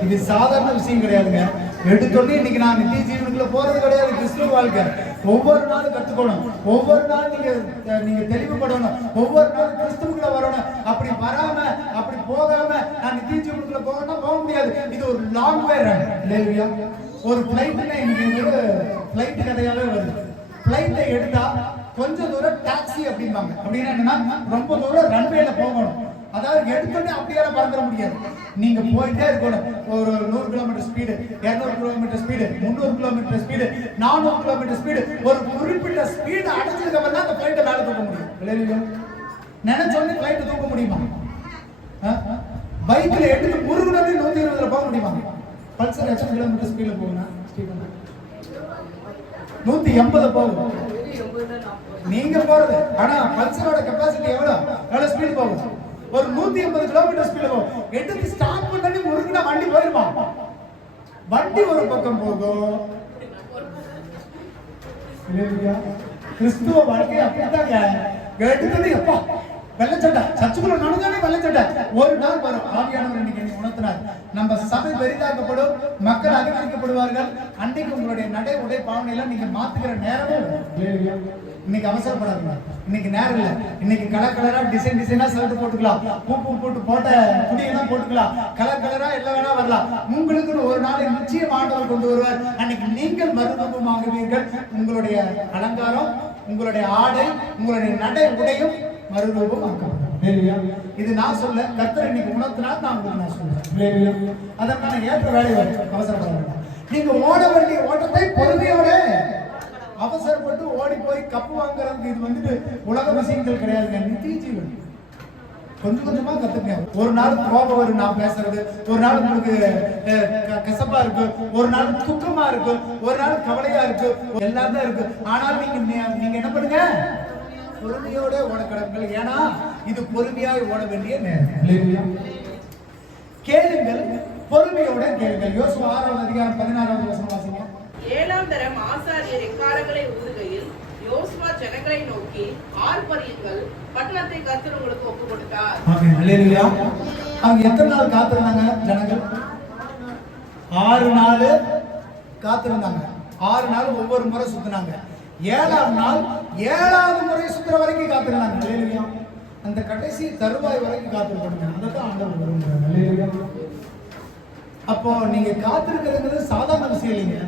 இது சாதாரண விஷயம் கிடையாதுங்க. எடுத்தோடனே இன்னைக்கு நான் நித்திய ஜீவனுக்குள்ள போறது கிடையாது. கிறிஸ்துவ வாழ்க்கை ஒவ்வொரு நாளும் கத்துக்கணும். ஒவ்வொரு நாளும் நீங்க தெளிவுபடணும். ஒவ்வொரு நாளும் கிறிஸ்துவுக்குள்ள வரணும். அப்படி வராம அப்படி போகாம நான் நித்திய ஜீவனுக்குள்ள போகணும்னா போக முடியாது. இது ஒரு லாங் வே ரன். ஒரு பிளைட்னா இன்னைக்கு ஒரு பிளைட் கதையாவே வருது. பிளைட்டை எடுத்தா கொஞ்ச தூரம் டாக்ஸி அப்படிம்பாங்க. அப்படின்னா என்னன்னா ரொம்ப தூரம் ரன்வேல போகணும். அதாவது எடுத்தோடனே அப்படியே பறந்துட முடியாது. நீங்க போயிட்டே இருக்கணும். ஒரு 100 kilometre speed, 200 kilometre speed, 300 kilometre speed, 400 kilometre speed, ஒரு குறிப்பிட்ட ஸ்பீடு அடைஞ்சதுக்கு அப்புறம் தான் அந்த பிளைட்டை மேலே தூக்க முடியும். நினைச்சோடனே பிளைட்டை தூக்க முடியுமா? பைக்ல எடுத்து முருகனே 120ல போக முடியுமா? பல்சர் எத்தனை கிலோமீட்டர் ஸ்பீட்ல போகுங்க? 180 போகும் நீங்க போறது. ஆனா பல்சரோட கெபாசிட்டி எவ்வளவு ஸ்பீடு போகும்? ஒரு 180 கிலோமீட்டர் ஸ்பீடு போகும். எடுத்து ஸ்டார்ட் பண்ணி முருகனா வண்டி போயிருமா? வண்டி ஒரு பக்கம் போகும். கிறிஸ்துவ வாழ்க்கை அப்படித்தாங்க. எடுத்தது எப்பா வெள்ளச்சட்டை சர்ச்சுக்குள்ள நடந்தாலே வெள்ளச்சட்டை. ஒரு நாள் வரும். ஆவியானவர் இன்னைக்கு உணர்த்தினார். நம்ம சபை பெரிதாக்கப்படும், மக்கள் அதிகரிக்கப்படுவார்கள். அன்னைக்கு உங்களுடைய நடை உடை பாவனை எல்லாம் நீங்க மாத்துக்கிற நேரமும். இன்னைக்கு அவசரப்படாதுங்க. இன்னைக்கு நேரம் இல்ல. இன்னைக்கு கலர் கலரா டிசைனா ஷர்ட் போட்டுக்கலாம், பூ போட்டு போட்ட துணியெல்லாம் போட்டுக்கலாம், கலர் கலரா எல்லாம் வேணா வரலாம். உங்களுக்கு ஒரு நாள் நிச்சயம் ஆண்டவர் கொண்டு வருவார். அன்னைக்கு நீங்கள் மறுரூபமாகுவீர்கள். உங்களுடைய அலங்காரம், உங்களுடைய ஆடை, உங்களுடைய நடை உடையும் மறுரூபமாக்கப்படும். இது நான் சொல்ல, கர்த்தர் இன்னைக்கு உணர்த்தினால் நான் உங்களுக்கு நான் சொல்றேன். அதற்கான ஏற்ற வேலை வரும். அவசரப்பட நீங்க ஓட வேண்டிய ஓட்டத்தை பொறுமையோட. அவசரப்பட்டு ஓடி போய் கப்பு வாங்குறதுக்கு இது வந்துட்டு உலக விஷயங்கள் கிடையாதுங்க. நித்திய ஜீவன் கொஞ்சம் கொஞ்சமா கத்துங்க. ஒரு நாள் கோபம் வரும் நான் பேசுறது, ஒரு நாள் உங்களுக்கு கசப்பா இருக்கு, ஒரு நாள் துக்கமா இருக்கு, ஒரு நாள் கவலையா இருக்கு, எல்லாம் தான் இருக்கு. ஆனால் நீங்க என்ன பண்ணுங்க? பொறுமையோட ஓட கடவுள். ஏன்னா இது பொறுமையாக ஓட வேண்டிய நேரம். கேளுங்கள், பொறுமையோட கேளுங்கள். யோசுவா 6வது அதிகாரம் 16வது வசனம் வாசிங்க. 7ஆம் தரம் ஆசாரியர் எக்காரங்களை ஊதுகையில் யோசுவா ஜனங்களை நோக்கி ஆர்ப்பரியுங்கள், பட்டணத்தை கர்த்தர் உங்களுக்கு ஒப்பு கொடுத்தார். ஆமென். அல்லேலூயா. அவங்க எத்தனை நாள் காத்திருந்தாங்க ஜனங்கள்? 6 நாள் காத்திருந்தாங்க. 6 நாள் ஒவ்வொரு முறை சுத்தினாங்க. 7ஆம் நாள் 7வது முறை சுத்துற வரைக்கும் காத்திருந்தாங்க. அல்லேலூயா. அந்த கடைசி தருவாய் வரைக்கும் காத்திருக்கணும். அதுதான் ஆண்டவர் விரும்புறார். அல்லேலூயா. அப்போ நீங்க காத்திருக்கிறது சாதாரண விஷயம் இல்லைங்க.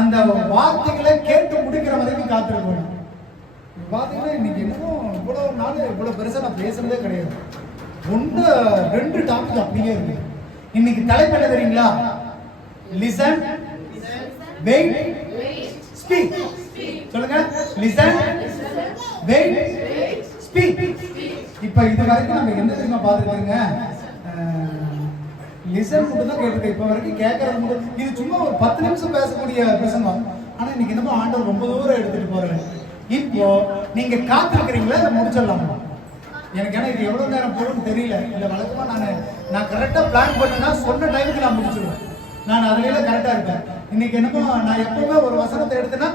அந்த வார்த்தைகளை கேட்டு முடிக்கிற வரைக்கும் காத்திருக்கணும். பாத்தீங்கன்னா இன்னைக்கு என்னமோ இவ்வளவு நாள் இவ்வளவு பெருசா நான் பேசுறதே கிடையாது. 1-2 டாபிக் அப்படியே இருக்கு. இன்னைக்கு தலைப்பு என்ன தெரியுங்களா? Listen, wait, speak. சொல்லுங்க. Listen, wait, speak. இப்ப இது வரைக்கும் நம்ம என்ன தெரியுமா பாத்துருக்கோங்க? லிசன் மட்டும் தான் கேட்டிருக்கேன். இப்ப வரைக்கும் கேட்கறது மட்டும். இது சும்மா ஒரு 10 நிமிஷம் பேசக்கூடிய பிரசங்கம். ஆனா இன்னைக்கு என்னமோ ஆண்டவர் ரொம்ப தூரம் எடுத்துட்டு போறாரு. இப்போ நீங்க காத்திருக்கிறீங்களா? அதை முடிச்சிடலாம். எனக்கு ஏன்னா இது எவ்வளவு நேரம் போகும்னு தெரியல. இல்ல வழக்கமா நான் கரெக்டா பிளான் பண்ணேன்னா சொன்ன டைமுக்கு நான் முடிச்சிடுவேன். நான் அதுல கரெக்டா இருப்பேன். இன்னைக்கு என்னமோ நான் எப்பவுமே ஒரு வசனத்தை எடுத்தேன்னா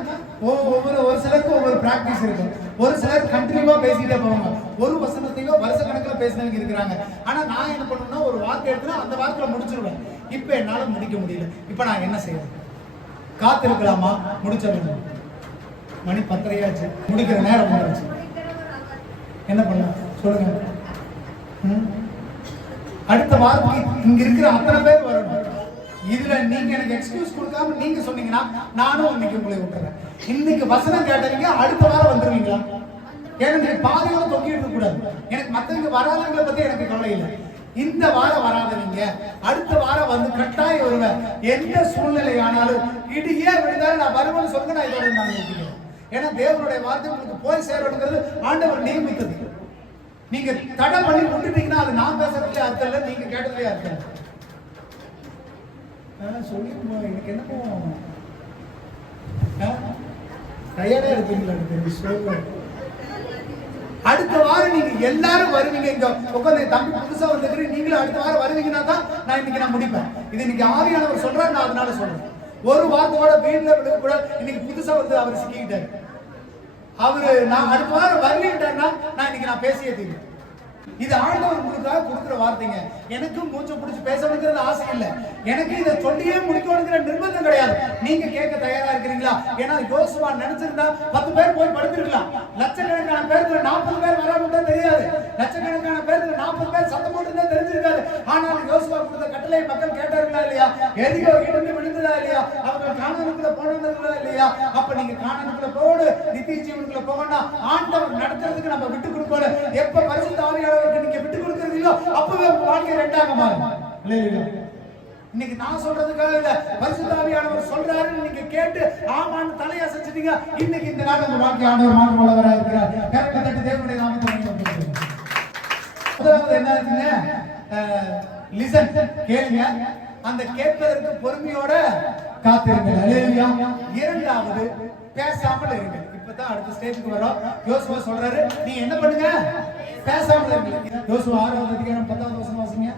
ஒரு சிலருக்கு ஒவ்வொரு பிராக்டிஸ் இருக்கும். ஒரு சிலர் கண்டினியூவா பேசிட்டே போவாங்க. ஒரு வசனத்தையோ வருஷ கணக்கில் பேசினவங்க இருக்கிறாங்க. ஆனா நான் என்ன பண்ணுவேன்னா ஒரு வார்த்தை எடுத்தேன்னா அந்த வார்த்தையில முடிச்சிருவேன். இப்ப என்னால முடிக்க முடியல. இப்ப நான் என்ன செய்யறது? காத்திருக்கலாமா? முடிச்சிடணும். மணி 10:30 முடிக்கிற நேரம் வந்துருச்சு. என்ன பண்ணலாம் சொல்லுங்க. அடுத்த வார்த்தை இங்க இருக்கிற அத்தனை பேர் வரணும். இதுல நீங்க எனக்கு எக்ஸ்கியூஸ் கொடுக்காம நீங்க சொன்னீங்கன்னா நானும் இன்னைக்கு உங்களை விட்டுறேன். இன்னைக்கு வசனம் கேட்டவங்க அடுத்த வாரம் வந்துருவீங்களா? எனக்கு பாதையோட தொங்கிட்டு இருக்க கூடாது. எனக்கு மத்தவங்க வராதவங்களை பத்தி எனக்கு கவலை இல்லை. இந்த வாரம் வராதவங்க அடுத்த வாரம் வந்து கட்டாயம் வருவேன். எந்த சூழ்நிலை ஆனாலும் இடியே விழுந்தாலும் நான் வருவேன்னு சொல்லுங்க. நான் இதோட நான் நினைக்கிறேன். ஏன்னா தேவனுடைய வார்த்தை உங்களுக்கு போய் சேரணுங்கிறது ஆண்டவர் நியமித்தது. நீங்க தடை பண்ணி விட்டுட்டீங்கன்னா அது நான் பேசுறதுல அர்த்தம் இல்லை, நீங்க கேட்டதுலயே அர்த்தம் இல்லை. சொல்லி எனக்கு என்னமோ டயர்டா இருப்பீங்களா? அடுத்த வாரம் நீங்க எல்லாரும் வருவீங்க. இங்க உட்காந்து தம்பி புதுசா வந்து நீங்களும் அடுத்த வாரம் வருவீங்கன்னா தான் நான் இன்னைக்கு நான் முடிப்பேன். இது இன்னைக்கு ஆவியானவர் சொல்றாரு, நான் அதனால சொல்றேன். ஒரு வாரத்தோட வீட்டுல விழுக கூட இன்னைக்கு புதுசா வந்து அவர் சிக்கிக்கிட்டாரு. அவரு நான் அடுத்த வாரம் வரலிட்டாருன்னா நான் இன்னைக்கு நான் பேசியே தீர்வு. இது ஆண்டவர் உங்களுக்காக கொடுக்குற வார்த்தைங்க. எனக்கும் மூச்சு பிடிச்சி பேசணுங்கிறது ஆசை இல்லை. எனக்கு இதை சொல்லியே முடிக்கணுங்கிற நிர்பந்தம் கிடையாது. நீங்க கேட்க தயாரா இருக்கிறீங்களா? ஏன்னா யோசுவா நினைச்சிருந்தா 10 பேர் போய் படுத்திருக்கலாம். லட்சக்கணக்கான பேருக்கு 40 பேர் வராம தெரியாது. லட்சக்கணக்கான பேருக்கு 40 பேர் சத்தம் போட்டு தெரிஞ்சிருக்காது. ஆனால் யோசுவா கொடுத்த கட்டளை மக்கள் கேட்டார்களா இல்லையா? எதிரோ இருந்து விழுந்ததா இல்லையா? அவங்க கானானுக்குள்ள போனதுங்களா இல்லையா? அப்ப நீங்க கானானுக்குள்ள போடு, நித்திய ஜீவனுக்குள்ள போகணும். ஆண்டவர் நடத்துறதுக்கு நம்ம விட்டு கொடுக்கணும். எப்ப பரிசுத்த ஆவியானவர் நீங்க விட்டு கொடுக்கறீங்களோ அப்பவே உங்க வாழ்க்கை ரெண்டாக மாறும். இன்னைக்கு நான் சொல்றதுக்காக இல்ல, பரிசுத்த ஆவியானவர் சொல்றாருன்னு நீங்க கேட்டு ஆமான்னு தலையை அசைச்சிட்டீங்க. இன்னைக்கு இந்த நாள் உங்க வாழ்க்கை ஆண்டவர் மாற்றம் உள்ளவராக இருக்கிறார். கரெக்டா தட்டு தேவனுடைய நாமத்தை முதலாவது என்ன இருக்குங்க? லிசன், கேளுங்க. அந்த கேட்பதற்கு பொறுமையோட காத்திருங்க. அல்லேலூயா. இரண்டாவது பேசாமல் இருங்க. இப்பதான் அடுத்த ஸ்டேஜுக்கு வரோம். யோசுவா சொல்றாரு, நீ என்ன பண்ணுங்க? பேசாமல் இருங்க. யோசுவா 6வது அதிகாரம் 10வது வசனம் வாசிங்க.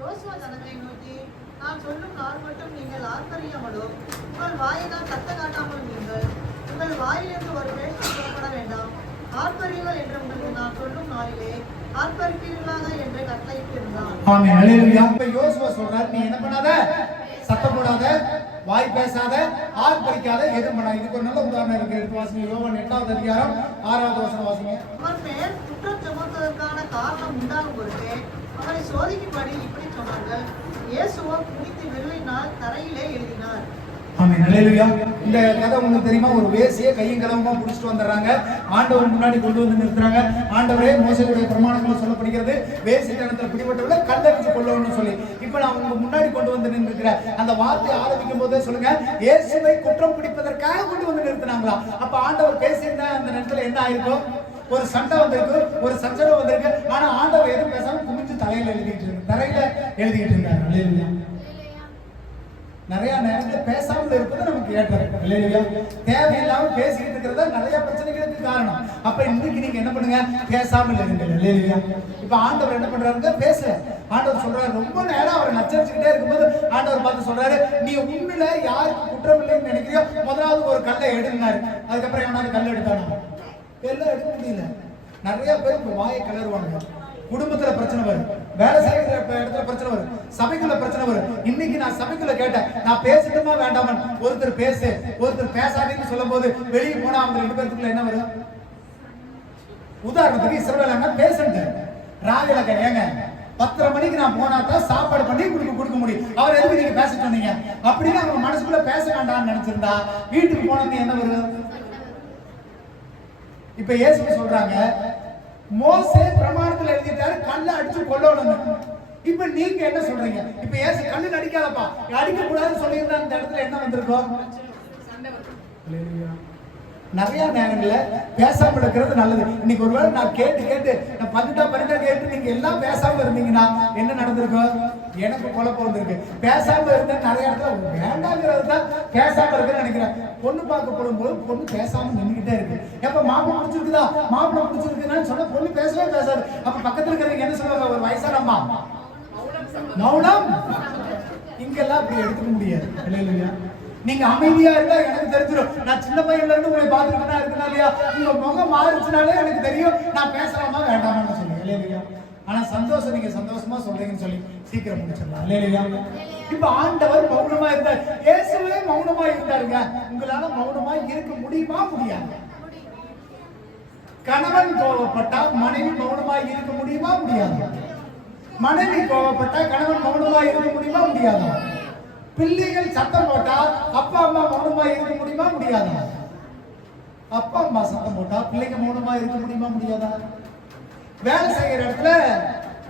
யோசுவா ஜனங்களை நோக்கி, நான் சொல்லும் நாள் மட்டும் நீங்கள் ஆர்ப்பரியாமலும் உங்கள் வாயினால் சத்த காட்டாமலும் நீங்கள் உங்கள் வாயிலிருந்து ஒரு பேச்சு புறப்பட வேண்டாம். ஆர்ப்பரியுங்கள் என்று உங்களுக்கு நான் சொல்லும் நாளிலே ஆர்ப்பரிப்பீர்களாக என்று கட்டளையிட்டிருந்தான். ஆமென். அல்லேலூயா. இப்ப யோசுவா சொல்றாரு, நீ என்ன பண்ணாத? சத்தம் போடாத, வாய் பேசாத, ஆர்ப்பரிக்காத, எதுவும் பண்ணாத. இதுக்கு ஒரு நல்ல உதாரணம் இருக்கு. எடுத்து வாசிங்க. யோவான் 8வது அதிகாரம் 6வது வசனம் வாசிங்க. அவர் மேல் குற்றம் சுமத்துவதற்கான காரணம் உண்டாகும் பொழுதே அவரை சோதிக்கும்படி இப்படி சொன்னார்கள். இயேசுவோ குடித்து வெறுவினால் தரையிலே எழுதினார். ஆமென். அல்லேலூயா. இந்த கதை உங்களுக்கு தெரியுமா? ஒரு வேசியை கையும் களவுமா புடிச்சிட்டு வந்துடுறாங்க. ஆண்டவர் முன்னாடி கொண்டு வந்து நிறுத்துறாங்க. ஆண்டவரே, மோசேயுடைய பிரமாணங்கள் சொல்லப்படுகிறது, வேசித்தனத்தில் பிடிபட்டவளை கல்லெறிஞ்சு கொல்லணும்னு சொல்லி. இப்ப நான் உங்க முன்னாடி கொண்டு வந்து நின்றுக்கிறேன். அந்த வார்த்தை ஆரம்பிக்கும் போதே சொல்லுங்க, இயேசுவை குற்றம் பிடிப்பதற்காக கொண்டு வந்து நிறுத்தினாங்களா? அப்ப ஆண்டவர் பேசியிருந்தா அந்த நேரத்துல என்ன ஆயிருக்கும்? ஒரு சண்டை வந்திருக்கு, ஒரு சச்சரவு வந்திருக்கு. ஆனா ஆண்டவர் எதுவும் பேசாம குமிஞ்சு தரையில எழுதிட்டு இருந்தாரு. அல்லேலூயா. நிறைய நேரத்துல பேசாமல் இருப்பது நமக்கு ஏற்றது இல்லையா? தேவையில்லாம பேசிக்கிட்டு இருக்கிறதா நிறைய பிரச்சனைகளுக்கு காரணம். அப்ப இன்னைக்கு நீங்க என்ன பண்ணுங்க? பேசாமல் இருங்க. இல்லையா? இப்ப ஆண்டவர் என்ன பண்றாருங்க? பேச ஆண்டவர் சொல்றாரு. ரொம்ப நேரம் அவரை நச்சரிச்சுக்கிட்டே இருக்கும்போது ஆண்டவர் பார்த்து சொல்றாரு, நீ உண்மையில யாருக்கு குற்றம் இல்லைன்னு நினைக்கிறியோ முதலாவது ஒரு கல்லை எடுனாரு. அதுக்கப்புறம் எவனாவது கல் எடுத்தானா? எல்லாம் எடுக்க முடியல. நிறைய பேர் வாயை கிளறுவாங்க. குடும்பத்துல பிரச்சனை வரும், வேலை செய்யற இடத்துல பிரச்சனை வரும், சபைக்குள்ள பிரச்சனை வரும். இன்னைக்கு நான் சபைக்குள்ள கேட்டேன், நான் பேசட்டுமா வேண்டாமா? ஒருத்தர் பேசு, ஒருத்தர் பேசாதீங்கன்னு சொல்லும் போது வெளியே போனா அவங்க 2 பேருக்குள்ள என்ன வரும்? உதாரணத்துக்கு இஸ்ரவேல் பேசுங்க, ராவில ஏங்க 10:30 மணிக்கு நான் போனா தான் சாப்பாடு பண்ணி கொடுக்க முடியும். அவர் எதுக்கு நீங்க பேச சொன்னீங்க அப்படின்னு அவங்க மனசுக்குள்ள பேச வேண்டாம்னு நினைச்சிருந்தா வீட்டுக்கு போனது என்ன வரும்? இப்ப இயேசு சொல்றாங்க, மோசே பிரமாணத்துல எழுதிட்டாரு கல்ல அடிச்சு கொல்லணும். இப்ப நீங்க என்ன சொல்றீங்க? இப்ப ஏசு கல்லுல அடிக்காதப்பா, அடிக்க கூடாதுன்னு சொல்லியிருந்தா அந்த இடத்துல என்ன வந்திருக்கும்? நிறைய நேரங்கள்ல பேசாம இருக்கிறது நல்லது. இன்னைக்கு ஒருவேளை நான் கேட்டு நான் 12 கேட்டு நீங்க எல்லாம் பேசாம இருந்தீங்கன்னா என்ன நடந்திருக்கும்? எனக்கு குழப்பம் வந்திருக்கு. பேசாம இருந்த நிறைய இடத்துல வேண்டாங்கிறது தான் பேசாம இருக்குன்னு நினைக்கிறேன். பொண்ணு பார்க்க போடும்போது பொண்ணு பேசாம நின்றுகிட்டே இருக்கு. எப்ப மாப்பிள்ளை பிடிச்சிருக்குதா, மாப்பிள்ளை பிடிச்சிருக்குன்னு சொன்னா பொண்ணு பேசவே பேசாது. அப்ப பக்கத்துல இருக்கிறவங்க என்ன சொல்லுவாங்க? ஒரு வயசான அம்மா மௌனம். இங்கெல்லாம் அப்படி எடுத்துக்க முடியாது. இல்லையா? நீங்க அமைதியா இருந்தா எனக்கு தெரிஞ்சிடும். நான் சின்ன பையன்ல இருந்து உங்களை பார்த்துக்கிட்டா இருக்கா இல்லையா, உங்க முகம் மாறிச்சுனாலே எனக்கு தெரியும் நான் பேசலாமா வேண்டாமான்னு சொல்லுங்க இல்லையா. ஆனா சந்தோஷம், நீங்க சந்தோஷமா சொல்றீங்கன்னு சொல்லி சீக்கிரம் முடிச்சிடலாம் இல்லையா. இப்ப ஆண்டவர் மௌனமா இருந்தார், இயேசுவே மௌனமா இருந்தாருங்க. உங்களால மௌனமா இருக்க முடியுமா? முடியாது. கணவன் கோபப்பட்டா மனைவி மௌனமா இருக்க முடியுமா? முடியாது. மனைவி கோபப்பட்டா கணவன் மௌனமா இருக்க முடியுமா? முடியாது. பிள்ளைகள் சத்தம் போட்டா அப்பா அம்மா மௌனமா இருக்க முடியுமா? முடியாதா? அப்பா அம்மா சத்தம் போட்டா பிள்ளைங்க மௌனமா இருக்க முடியுமா? முடியாதா? வேலை செய்யற இடத்துல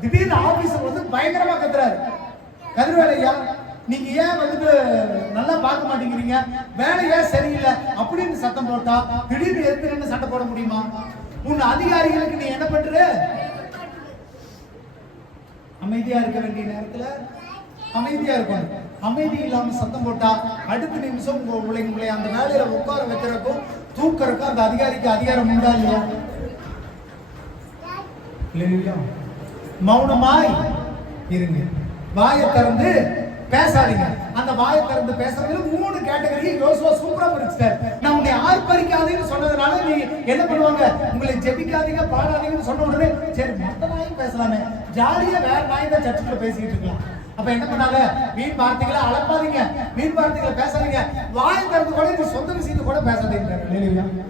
திடீர்னு ஆபீசர் வந்து பயங்கரமா கத்துறாரு, கதிர்வேலையா நீங்க ஏன் வந்துட்டு நல்லா பார்க்க மாட்டேங்கிறீங்க, வேலை ஏன் சரியில்லை அப்படின்னு சத்தம் போட்டா திடீர்னு எதிர்த்து சண்டை போட முடியுமா? உன் அதிகாரிகளுக்கு நீ என்ன பண்ற? அமைதியா இருக்க வேண்டிய நேரத்துல அமைதியா இருக்கணும். அமைதி இல்லாம சத்தம் போட்டா அடுத்த நிமிஷம் உங்களை அந்த வேலையில உட்கார வைக்கிறதுக்கும் தூக்கறதுக்கும் அந்த அதிகாரிக்கு அதிகாரம் உண்டா இல்லையா? மௌனமாய் இருங்க, வாயை திறந்து பேசாதீங்க. அந்த வாயை திறந்து பேசுறதுல 3 கேட்டகரி யோசுவா சூப்பரா பிரிச்சுட்டாரு. நான் உன்னை ஆர்ப்பரிக்காதீங்கன்னு சொன்னதுனால நீ என்ன பண்ணுவாங்க, உங்களை ஜெபிக்காதீங்க பாடாதீங்கன்னு சொன்ன உடனே சரி மத்த நாயும் பேசலாமே, ஜாலியா வேற நாய் தான் சர்ச்சுக்குள்ள பேசிக்கிட்டு இருக்கலாம். அப்ப என்ன பண்ணாங்க, வீண் வார்த்தைகளை அளப்பாதீங்க, வீண் வார்த்தைகளை பேசாதீங்க, வாயை திறந்து கூட நீ சொந்த விஷயத்தை கூட பேசாதீங்க.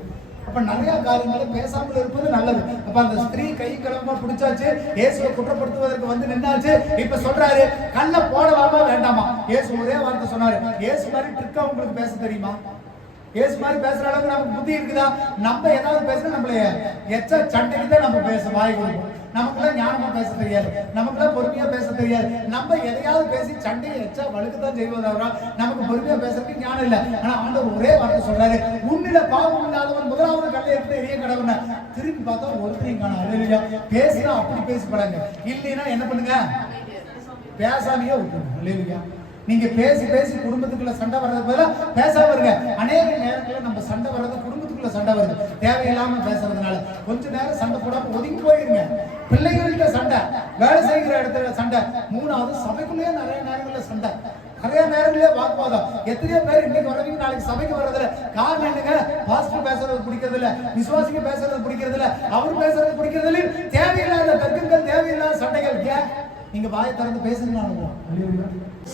அப்ப நிறைய காரியங்களை பேசாமல் இருப்பது நல்லது. அப்ப அந்த ஸ்திரீ கை கலமா பிடிச்சாச்சு, இயேசுவை குற்றப்படுத்துவதற்கு வந்து நின்னாச்சு. இப்ப சொல்றாரு கல்ல போடலாமா வேண்டாமா? இயேசு ஒரே வார்த்தை சொன்னாரு. இயேசு மாதிரி ட்ரிக்கா உங்களுக்கு பேச தெரியுமா? இயேசு மாதிரி பேசுற அளவுக்கு நமக்கு புத்தி இருக்குதா? நம்ம ஏதாவது பேசுனா நம்மள எச்ச சண்டைக்கு தான் நம்ம பேச வாய் கொடுப்போம். நமக்குலாம் ஞானமா பேச தெரியாது, நமக்குலாம் பொறுமையா பேச தெரியாது. நம்ம எதையாவது பேசி சண்டையை எச்சா வழுக்குதான் செய்வதா, நமக்கு பொறுமையா பேசுறதுக்கு ஞானம் இல்லை. ஆனா ஆண்டவர் ஒரே வார்த்தை சொல்றாரு, உன்னில பாவம் இல்லாதவன் முதலாவது கல்லை எடுத்து எரிய கடவுன. திரும்பி பார்த்தா ஒருத்தரையும் காண. பேசினா அப்படி பேசி படாங்க, இல்லைன்னா என்ன பண்ணுங்க, பேசாமையே விட்டுருங்க. நீங்க பேசி பேசி குடும்பத்துக்குள்ள சண்டை வர்றது பதிலா பேசாம இருங்க. அநேக நேரத்துல நம்ம சண்டை வர்றது குடும்பத்துக்குள்ள சண்டை வருது தேவையில்லாம பேசுறதுனால. கொஞ்ச நேரம் சண்டை போடாம ஒதுங்கி போயிருங்க. பிள்ளைகள்கிட்ட சண்டை, வேலை செய்கிற இடத்துல சண்டை, 3வது சபைக்குள்ளேயே நிறைய நேரங்கள்ல சண்டை, நிறைய நேரங்களே வாக்குவாதம். எத்தனையோ பேர் இன்னைக்கு வரவங்க நாளைக்கு சபைக்கு வர்றதில்ல. காரணம் என்னங்க, பாஸ்டர் பேசுறது பிடிக்கிறது இல்ல, விசுவாசிங்க பேசுறது பிடிக்கிறது இல்ல, அவர் பேசுறது பிடிக்கிறது இல்ல. தேவையில்லாத தர்க்கங்கள், தேவையில்லாத சண்டைகள். ஏன் நீங்க வாயை திறந்து பேசுங்க.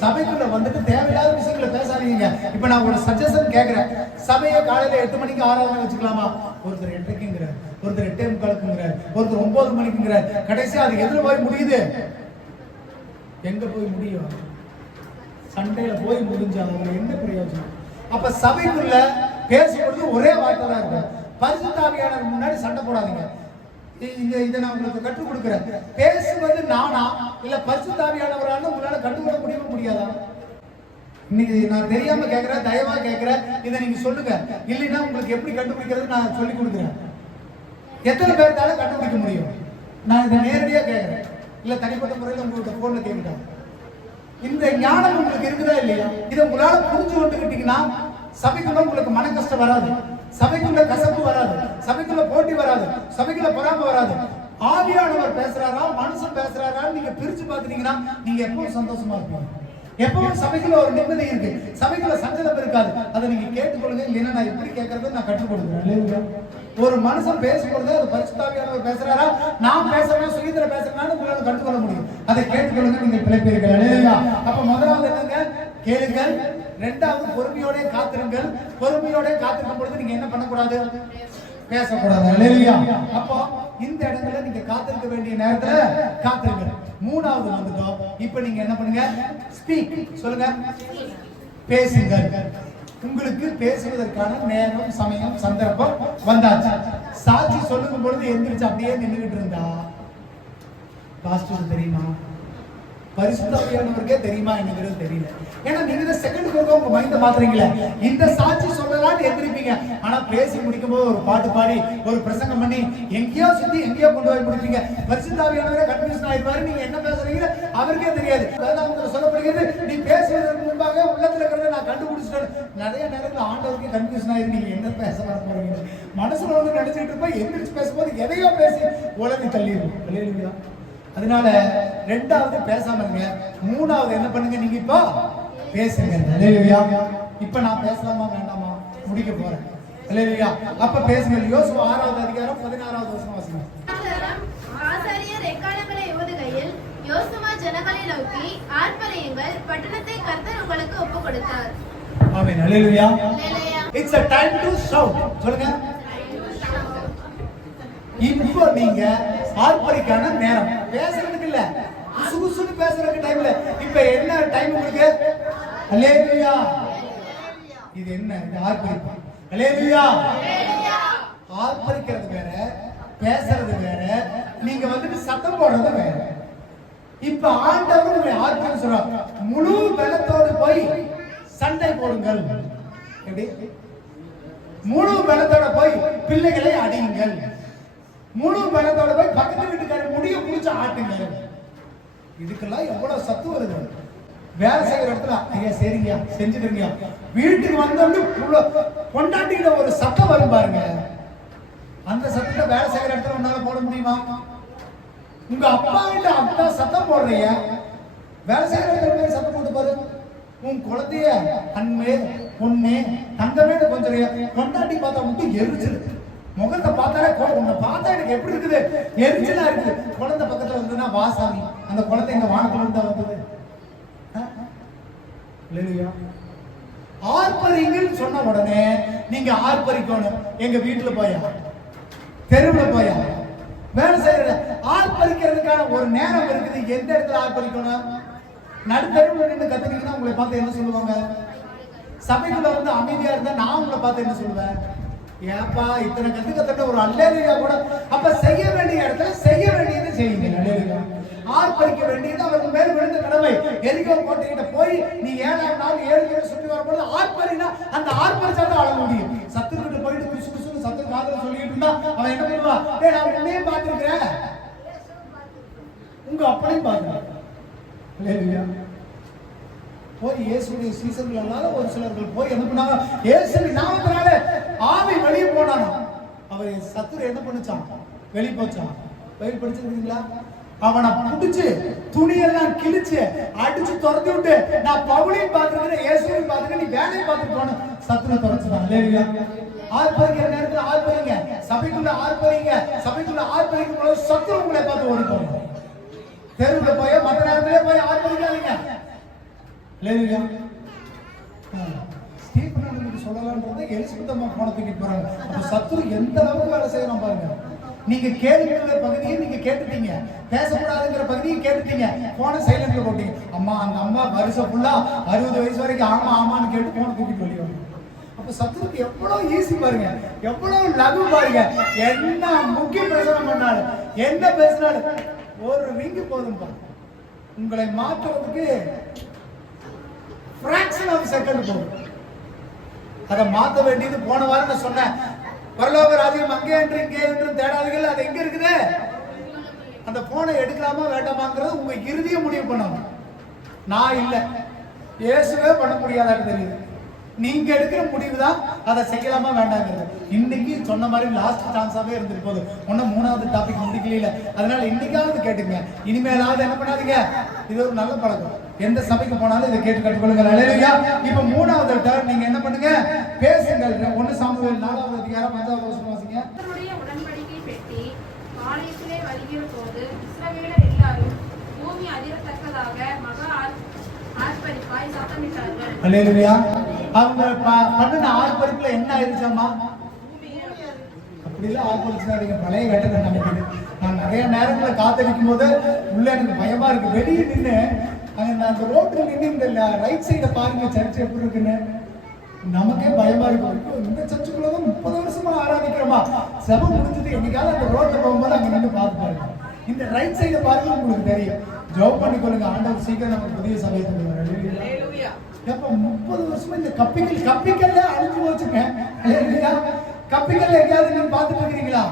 சபைக்குள்ள வந்துட்டு தேவையில்லாத விஷயங்களை பேசாதீங்க. இப்ப நான் ஒரு சஜஷன் கேட்கிறேன், சபையை காலையில 8 மணிக்கு ஆராதனை வச்சுக்கலாமா? ஒருத்தர் 8:30ங்கிறார், ஒருத்தர் 8:45ங்கிறார், ஒருத்தர் 9 மணிக்குங்கிறார். கடைசியா அது எதுல போய் முடியுது? எங்க போய் முடியும்? சண்டையில போய் முடிஞ்சா என்ன பிரயோஜனம்? அப்ப சபைக்குள்ள பேசுறது ஒரே வார்த்தை தான் இருக்கு. பரிசுத்த ஆவியானவர் முன்னாடி சண்டை போடாதீங்க. இதை நான் உங்களுக்கு கற்றுக் கொடுக்கிறேன். பேசுவது நானா இல்ல பரிசுத்த ஆவியானவரான உங்களால கண்டுபிடிக்க முடியுமா? முடியாதா? இன்னைக்கு நான் தெரியாம கேட்கிறேன், தயவா கேட்கிறேன், இதை நீங்க சொல்லுங்க. இல்லைன்னா உங்களுக்கு எப்படி கண்டுபிடிக்கிறது நான் சொல்லி கொடுக்குறேன். எத்தனை பேர்த்தால கண்டுபிடிக்க முடியும்? நான் இதை நேரடியா கேட்கிறேன், இல்ல தனிப்பட்ட முறையில் உங்கள்கிட்ட போன்ல கேட்கிறேன். இந்த ஞானம் உங்களுக்கு இருக்குதா இல்லையா? இதை உங்களால புரிஞ்சு கொண்டுக்கிட்டீங்கன்னா சபைக்குள்ள உங்களுக்கு மன கஷ்டம் வராது, சபைக்குள்ள கசப்பு வராது, சபைக்குள்ள போட்டி வராது, சபைக்குள்ள பொறாமை வராது. ஆவியானவர் பேசுறாரா மனுஷன் பேசுறாரா நீங்க பிரிச்சு பாத்துட்டீங்கன்னா நீங்க எப்பவும் சந்தோஷமா இருப்பீங்க. எப்பவும் சபைக்குள்ள ஒரு நிம்மதி இருக்கு, சபைக்குள்ள சஞ்சலம் இருக்காது. அதை நீங்க கேட்டுக்கொள்ளுங்க. இல்லைன்னா நான் எப்படி கேட்கறது நான் கற்றுக் கொடுக்குறேன். ஒரு மனுஷன் பேசும்போது அது பரிசுத்த ஆவியானவர் பேசுறாரா நான் பேசுறேன் சுகீந்திர பேசுறேன்னு உங்களால கற்றுக்கொள்ள முடியும். அதை கேட்டுக்கொள்ளுங்க, நீங்க பிழைப்பீர்கள். அப்ப முதலாவது என்னங்க, கேளுங்கள். 2வது பொறுமையோட காத்திருங்கள். பொறுமையோட காத்திருக்கும் பொழுது நீங்க என்ன பண்ணக்கூடாது? பேசக்கூடாது. அப்போ இந்த இடத்துல நீங்க காத்திருக்க வேண்டிய நேரத்துல காத்திருங்க. 3வது வந்துட்டோம். இப்ப நீங்க என்ன பண்ணுங்க? ஸ்பீக். சொல்லுங்க, பேசுங்கள். உங்களுக்கு பேசுவதற்கான நேரம், சமயம், சந்தர்ப்பம் வந்தாச்சு. சாட்சி சொல்லும் பொழுது எந்திரிச்சு அப்படியே நின்றுகிட்டு இருந்தா பாஸ்டருக்கு தெரியுமா, பரிசுத்த ஆவியானவருக்கே தெரியுமா என்னங்கிறது தெரியல. ஏன்னா நீங்க செகண்ட் போக உங்க மைண்ட மாத்துறீங்களே. இந்த சாட்சி சொல்லலாம்னு எந்திரிப்பீங்க, ஆனா பேசி முடிக்கும் போது ஒரு பாட்டு பாடி ஒரு பிரசங்கம் பண்ணி எங்கேயோ சுத்தி எங்கேயோ கொண்டு போய் முடிப்பீங்க. பரிசுத்த ஆவியானவரே கன்ஃபியூஷன் ஆயிடுவாரு. நீங்க என்ன பேசுறீங்க அவருக்கே தெரியாது. வேதாகமத்துல சொல்லப்படுகிறது, நீ பேசுவதற்கு முன்பாக உள்ளத்துல இருக்கிறத நான் கண்டுபிடிச்சிட்டேன். நிறைய நேரத்துல ஆண்டவருக்கு கன்ஃபியூஷன் ஆயிரு. நீங்க என்ன பேச வர போறீங்க மனசுல வந்து நினைச்சிட்டு இருப்ப, எந்திரிச்சு பேசும்போது எதையோ பேசி உலகி தள்ளிடுவோம். அதனால 2வது பேசாம இருங்க. 3வது என்ன பண்ணுங்க, நீங்க இப்போ பேசுங்க. அல்லேலூயா. இப்ப நான் பேசலாமா வேண்டாமா? முடிக்க போறேன். அல்லேலூயா. அப்ப பேசுங்க. யோசுவா 6வது அதிகாரம் 16வது வசனம் வாசிங்க. ஆசாரியர் எக்காளங்களை ஊதுகையில் யோசுவா ஜனங்களை நோக்கி, ஆர்ப்பரியுங்கள், பட்டணத்தை கர்த்தர் உங்களுக்கு ஒப்புக் கொடுத்தார். ஆமென். அல்லேலூயா. அல்லேலூயா. It's a time to shout. சொல்லுங்க. இப்போ நீங்க ஆர்ப்பரிக்கான நேரம். பேசுறதுக்கு இல்ல, சுகுசுகு பேசுறதுக்கு டைம் இல்ல. இப்போ என்ன டைம் உங்களுக்கு? அல்லேலூயா. இது என்ன? இது ஆர்ப்பரிப்பு. அல்லேலூயா. ஆர்ப்பரிக்கிறது வேற, பேசுறது வேற, நீங்க வந்துட்டு சத்தம் போடுறது வேற. இப்ப ஆண்டவர் உங்களை ஆர்ப்பரிக்க சொல்றார். முழு பலத்தோடு போய் சண்டை போடுங்கள். எப்படி? முழு பலத்தோட போய் பிள்ளைகளை அடியுங்கள். முழு பலத்தோட போய் பக்கத்து வீட்டுக்காரர் முடிய புடிச்சு ஆட்டுங்கள். இதுக்கெல்லாம் எவ்வளவு சத்து வருது. வேலை செய்யற இடத்துல ஐயா சரிங்க செஞ்சுக்கிறீங்க, வீட்டுக்கு வந்தோம்னு கொண்டாட்டில ஒரு சத்தம் வரும் பாருங்க. அந்த சத்தத்தை வேலை செய்யற இடத்துல உன்னால போட முடியுமா? உங்க அப்பா கிட்ட அப்பா சத்தம் போடுறீங்க, வேலை செய்யற இடத்துல சத்தம் போட்டு பாரு. உன் குழந்தைய அன்பே பொண்ணு தங்கமே கொஞ்சம் கொண்டாட்டி பார்த்தா மட்டும் எரிச்சல். முகத்தை பார்த்தாலே உன்னை பார்த்தா எனக்கு எப்படி இருக்குது? எரிச்சலா இருக்குது. குழந்தை பக்கத்துல வந்ததுன்னா வாசாமி, அந்த குழந்தை எங்க வானத்துல இருந்தா வந்தது. ஆர்ப்பரிங்கன்னு சொன்ன உடனே நீங்க ஆர்ப்பரிக்கணும். எங்க வீட்டுல போயா, தெருவுல போயா, வேலை செய்யற ஆர்ப்பரிக்கிறதுக்கான ஒரு நேரம் இருக்குது. எந்த இடத்துல ஆர்ப்பரிக்கணும்? நடுத்தருவுல நின்று கத்துனீங்கன்னா உங்களை பார்த்து என்ன சொல்லுவாங்க? சபைக்குள்ள வந்து அமைதியா இருந்தா நான் உங்களை பார்த்து என்ன சொல்லுவேன்? ஏப்பா இத்தனை கத்துக்கத்தட்ட ஒரு அல்லேலூயா கூட. அப்ப செய்ய வேண்டிய இடத்துல செய்ய வேண்டியது செய்யுங்க. அல்லேலூயா. ஆர்ப்பரிக்க வேண்டியது அவருக்கு மேல் விழுந்த கடமை. எரிகோ கோட்டைகிட்ட போய் நீ 7ஆம் நாள் 7 முறை சுற்றி வரும்போது ஆர்ப்பரினா அந்த ஆர்ப்பரிச்சாதான் ஆள முடியும். சத்துருக்கிட்ட போயிட்டு குசு குசுன்னு சத்துரு காதுல சொல்லிட்டு இருந்தா அவன் என்ன பண்ணுவான்? டேய் நான் உன்னையும் பார்த்திருக்கிறேன், உங்க அப்பனையும் பார்க்கிறேன். அல்லேலூயா. போய் இயேசுடைய சீசர்கள் எல்லாம் ஒரு சிலர்கள் போய் என்ன பண்ணாங்க? இயேசுவின் நாமத்தினால ஆவி வெளியே போனானா. அவர் சத்துரு என்ன பண்ணுச்சான்? வெளியே போச்சான். பைபிள் படிச்சிருக்கீங்களா? அவனை புடிச்சு துணியெல்லாம் கிழிச்சு அடிச்சு துரத்தி விட்டு நான் பவுலையும் பார்த்துருக்கேன் இயேசுவையும் பார்த்துருக்கேன், நீ வேலையை பார்த்துட்டு போன சத்துரு துரச்சுதான். அல்லேலூயா. ஆர்ப்பரிக்கிற நேரத்தில் ஆர்ப்பரிங்க. சபைக்குள்ள ஆர்ப்பரிங்க. சபைக்குள்ள ஆர்ப்பரிக்கும் போது சத்துரு உங்களை பார்த்து ஓடி போகணும். தெருவுல போய் மற்ற நேரத்திலே போய் ஆர்ப்பரிக்காதீங்க. அல்லேலூயா. ஸ்டீபன் சொல்லலாம்ன்றது எலிசபெத் அம்மா போன தூக்கிட்டு போறாங்க. அப்ப சத்துரு எந்த அளவுக்கு வேலை செய்யணும் பாருங்க. நீங்க கேட்கிற பகுதியை நீங்க கேட்டுட்டீங்க, பேசக்கூடாதுங்கிற பகுதியை கேட்டுட்டீங்க, போன சைலண்ட்ல போட்டீங்க. அம்மா அந்த அம்மா வருஷம் ஃபுல்லா 60 வயசு வரைக்கும் ஆமா ஆமான்னு கேட்டு போன தூக்கிட்டு வெளியே வரும். அப்ப சத்துருக்கு எவ்வளவு ஈஸி பாருங்க, எவ்வளவு லகு பாருங்க. என்ன முக்கிய பிரசனம் பண்ணாலும் என்ன பேசினாலும் ஒரு ரிங்கு போதும் பாருங்க. உங்களை மாற்றுறதுக்கு fraction of second போகும். அதை மாற்ற வேண்டியது போன வாரம் நான் சொன்னேன். பரலோக ராஜ்யம் அங்கே என்று இங்கே என்று தேடாதீர்கள். அது எங்க இருக்குது? அந்த போனை எடுக்கலாமா வேண்டாமாங்கிறது உங்க இறுதியை முடிவு பண்ணணும். நான் இல்லை, இயேசுவே பண்ண முடியாதான்னு தெரியுது. நீங்க எடுக்கிற முடிவு தான் அதை செய்யலாமா வேண்டாங்கிறது. இன்னைக்கு சொன்ன மாதிரி லாஸ்ட் சான்ஸாவே இருந்துட்டு போகுது. ஒன்னும் 3வது டாபிக் முடிக்கல. அதனால இன்னைக்காவது கேட்டுங்க. இனிமேலாவது என்ன பண்ணாதீங்க. இது ஒரு நல்ல பழக்கம். எந்த சபைக்கு போனாலும் இதை கேட்டு கற்றுக்கொள்ளுங்க. அல்லேலூயா. இப்ப 3வது டர்ன் நீங்க என்ன பண்ணுங்க? பேசுங்கள். 1 சாமுவேல் 4வது அதிகாரம் 5வது வசனம் வாசிங்க. கர்த்தருடைய உடன்படிக்கை பெட்டி ஆலயத்திலே வருகிற போது இஸ்ரவேலர் எல்லாரும் பூமி அதிரத்தக்கதாக மகா ஆர்ப்பரிப்பாய் சத்தமிட்டார்கள். அல்லேலூயா. அவங்க பண்ணின ஆர்ப்பரிப்புல என்ன ஆயிடுச்சாமா? அப்படிலாம் ஆர்ப்பரிச்சுனாதீங்க. பழைய கட்டத்தை நினைக்குது. நான் நிறைய நேரங்களை காத்தடிக்கும் போது உள்ள எனக்கு பயமா இருக்கு. வெளியே நின்று அந்த ரோட்ல நின்று இந்த ரைட் சைட பாருங்க சர்ச் எப்படி இருக்குன்னு நமக்கே பயமா இருக்கும். இந்த சர்ச்சுக்குள்ளதான் 30 வருஷமா ஆராதிக்கிறோமா? செபம் முடிஞ்சது என்னைக்காவது அந்த ரோட்ல போகும்போது அங்க நின்று பார்த்து பாருங்க. இந்த ரைட் சைட பாருங்க, உங்களுக்கு தெரியும். ஜோப் பண்ணிக்கொள்ளுங்க. ஆண்டவர் சீக்கிரம் நமக்கு புதிய சபையை தருவார். அல்லேலூயா. எப்ப 30 வருஷமா இந்த கப்பிக்கல்ல அழிஞ்சு போச்சுங்க. அல்லேலூயா. கப்பிக்கல்ல எங்கேயாவது நீங்க பார்த்துட்டு இருக்கிறீங்களா?